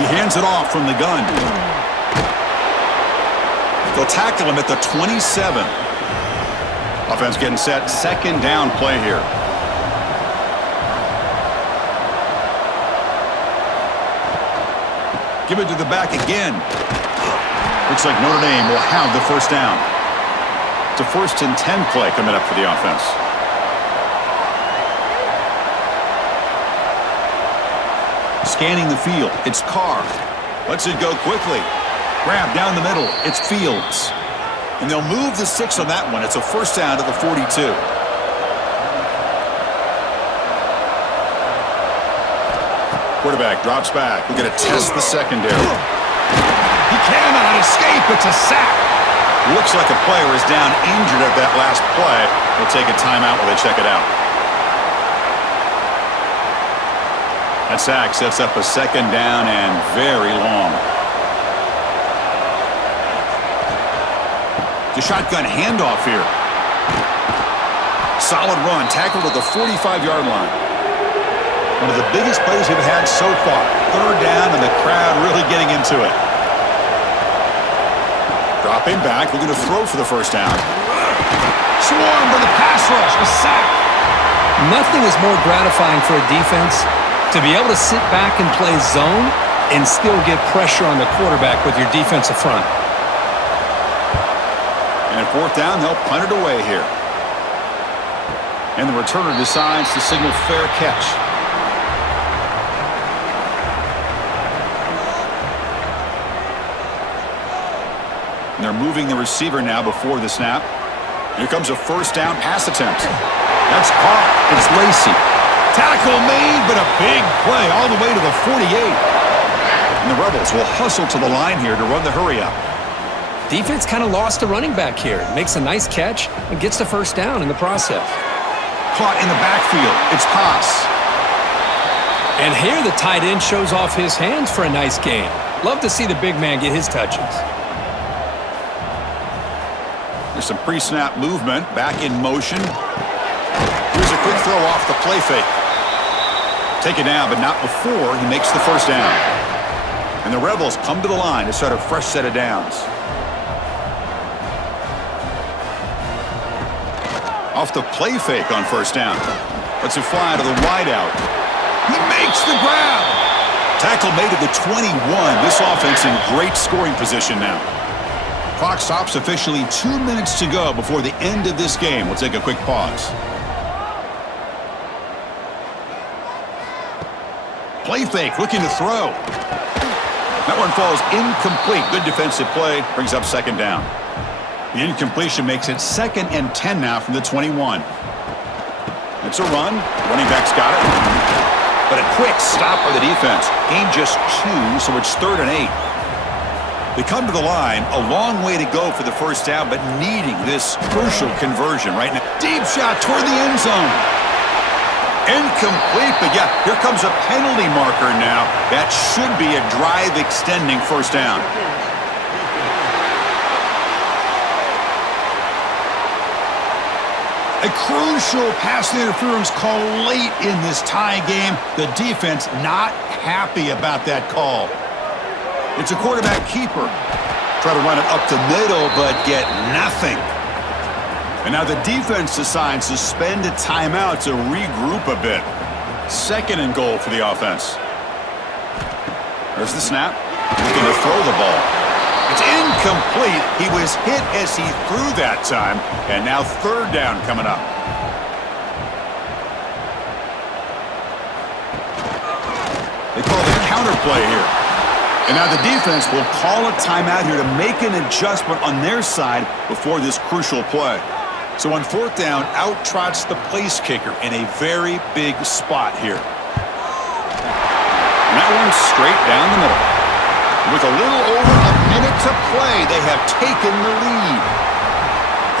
He hands it off from the gun. They'll tackle him at the 27. Offense getting set. Second down play here. Give it to the back again. Looks like Notre Dame will have the first down. It's a 1st and 10 play coming up for the offense. Scanning the field. It's Carr. Lets it go quickly. Grab down the middle. It's Fields. And they'll move the 6 on that one. It's a first down to the 42. Quarterback drops back. We're going to test the secondary. He cannot escape. It's a sack. Looks like a player is down injured at that last play. We'll take a timeout while they check it out. That sack sets up a second down and very long. The shotgun handoff here. Solid run. Tackled at the 45-yard line. One of the biggest plays we've had so far. Third down and the crowd really getting into it. Dropping back. We're going to throw for the first down. Swarmed by the pass rush. A sack. Nothing is more gratifying for a defense to be able to sit back and play zone and still get pressure on the quarterback with your defensive front. And at 4th down, they'll punt it away here. And the returner decides to signal fair catch. And they're moving the receiver now before the snap. Here comes a first down pass attempt. That's caught. It's Lacey. Tackle made, but a big play all the way to the 48. And the Rebels will hustle to the line here to run the hurry up. Defense kind of lost a running back here. Makes a nice catch and gets the first down in the process. Caught in the backfield. It's Pass. And here the tight end shows off his hands for a nice game. Love to see the big man get his touches. There's some pre-snap movement. Back in motion. Here's a quick throw off the play fake. Take it down, but not before he makes the first down. And the Rebels come to the line to start a fresh set of downs. Off the play fake on first down. Lets it fly to the wideout. He makes the grab. Tackle made at the 21. This offense in great scoring position now. Clock stops officially 2 minutes to go before the end of this game. We'll take a quick pause. Play fake, looking to throw. That one falls incomplete. Good defensive play, brings up second down. The incompletion makes it 2nd and 10 now from the 21. It's a run. Running back's got it. But a quick stop by the defense. Gain just 2, so it's 3rd and 8. They come to the line, a long way to go for the first down, but needing this crucial conversion right now. Deep shot toward the end zone. Incomplete, but yeah, here comes a penalty marker now. That should be a drive-extending first down. A crucial pass interference call late in this tie game. The defense not happy about that call. It's a quarterback keeper. Try to run it up the middle, but get nothing. And now the defense decides to spend a timeout to regroup a bit. 2nd and goal for the offense. There's the snap. Looking to throw the ball. It's incomplete. He was hit as he threw that time. And now 3rd down coming up. They call the counter play here. And now the defense will call a timeout here to make an adjustment on their side before this crucial play. So on 4th down, out trots the place kicker in a very big spot here. that one straight down the middle. With a little over a minute to play, they have taken the lead.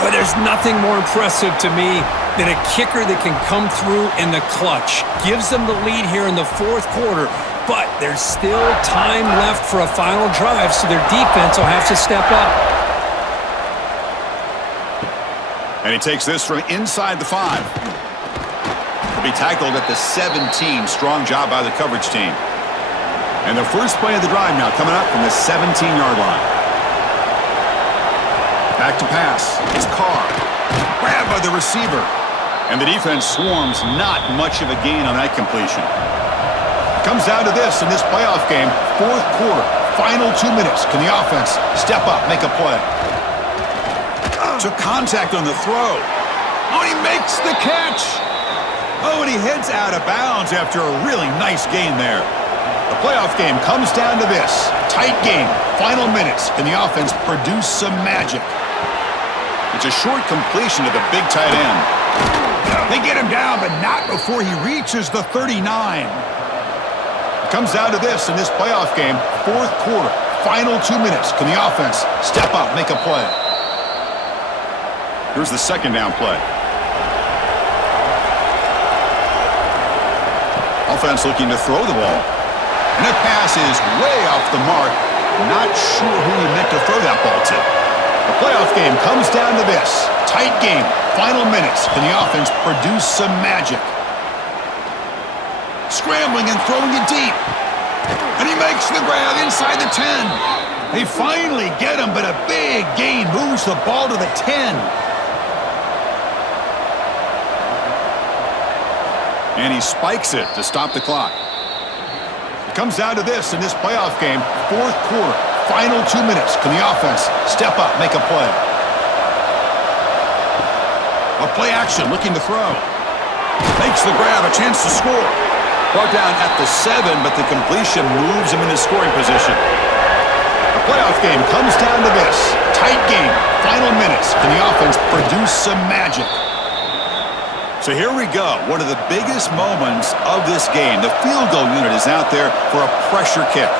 But there's nothing more impressive to me than a kicker that can come through in the clutch. Gives them the lead here in the fourth quarter, but there's still time left for a final drive, so their defense will have to step up. And he takes this from inside the 5. He'll be tackled at the 17. Strong job by the coverage team. And the first play of the drive now coming up from the 17-yard line. Back to pass. It's Carr. Grabbed by the receiver. And the defense swarms. Not much of a gain on that completion. Comes down to this in this playoff game. Fourth quarter. Final 2 minutes. Can the offense step up, make a play? Took contact on the throw. Oh, he makes the catch. Oh, and he heads out of bounds after a really nice gain there. The playoff game comes down to this. Tight game. Final minutes. Can the offense produce some magic? It's a short completion to the big tight end. They get him down, but not before he reaches the 39. It comes down to this in this playoff game. Fourth quarter. Final 2 minutes. Can the offense step up, make a play? Here's the second down play. Offense looking to throw the ball. And that pass is way off the mark. Not sure who he meant to throw that ball to. The playoff game comes down to this. Tight game. Final minutes. Can the offense produce some magic? Scrambling and throwing it deep. And he makes the grab inside the 10. They finally get him, but a big gain moves the ball to the 10. And he spikes it to stop the clock. It comes down to this in this playoff game. Fourth quarter, final 2 minutes. Can the offense step up, make a play? A play action, looking to throw. Makes the grab, a chance to score. Brought down at the 7, but the completion moves him into scoring position. The playoff game comes down to this. Tight game, final minutes. Can the offense produce some magic? So here we go, one of the biggest moments of this game. The field goal unit is out there for a pressure kick.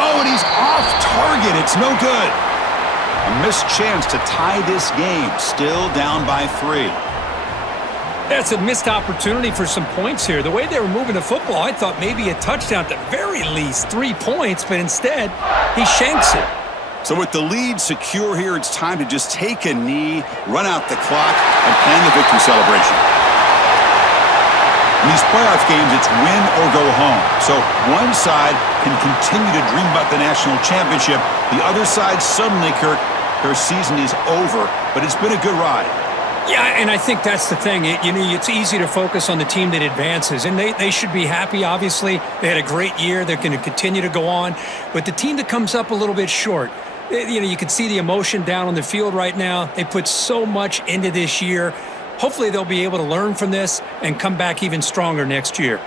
Oh, and he's off target. It's no good. A missed chance to tie this game. Still down by 3. That's a missed opportunity for some points here. The way they were moving the football, I thought maybe a touchdown at the very least, 3 points, but instead, he shanks it. So with the lead secure here, it's time to just take a knee, run out the clock, and plan the victory celebration. In these playoff games, it's win or go home. So one side can continue to dream about the national championship. The other side, suddenly, Kirk, their season is over, but it's been a good ride. Yeah, and I think that's the thing. It's easy to focus on the team that advances, and they should be happy, obviously. They had a great year. They're going to continue to go on. But the team that comes up a little bit short, you can see the emotion down on the field right now. They put so much into this year. Hopefully they'll be able to learn from this and come back even stronger next year.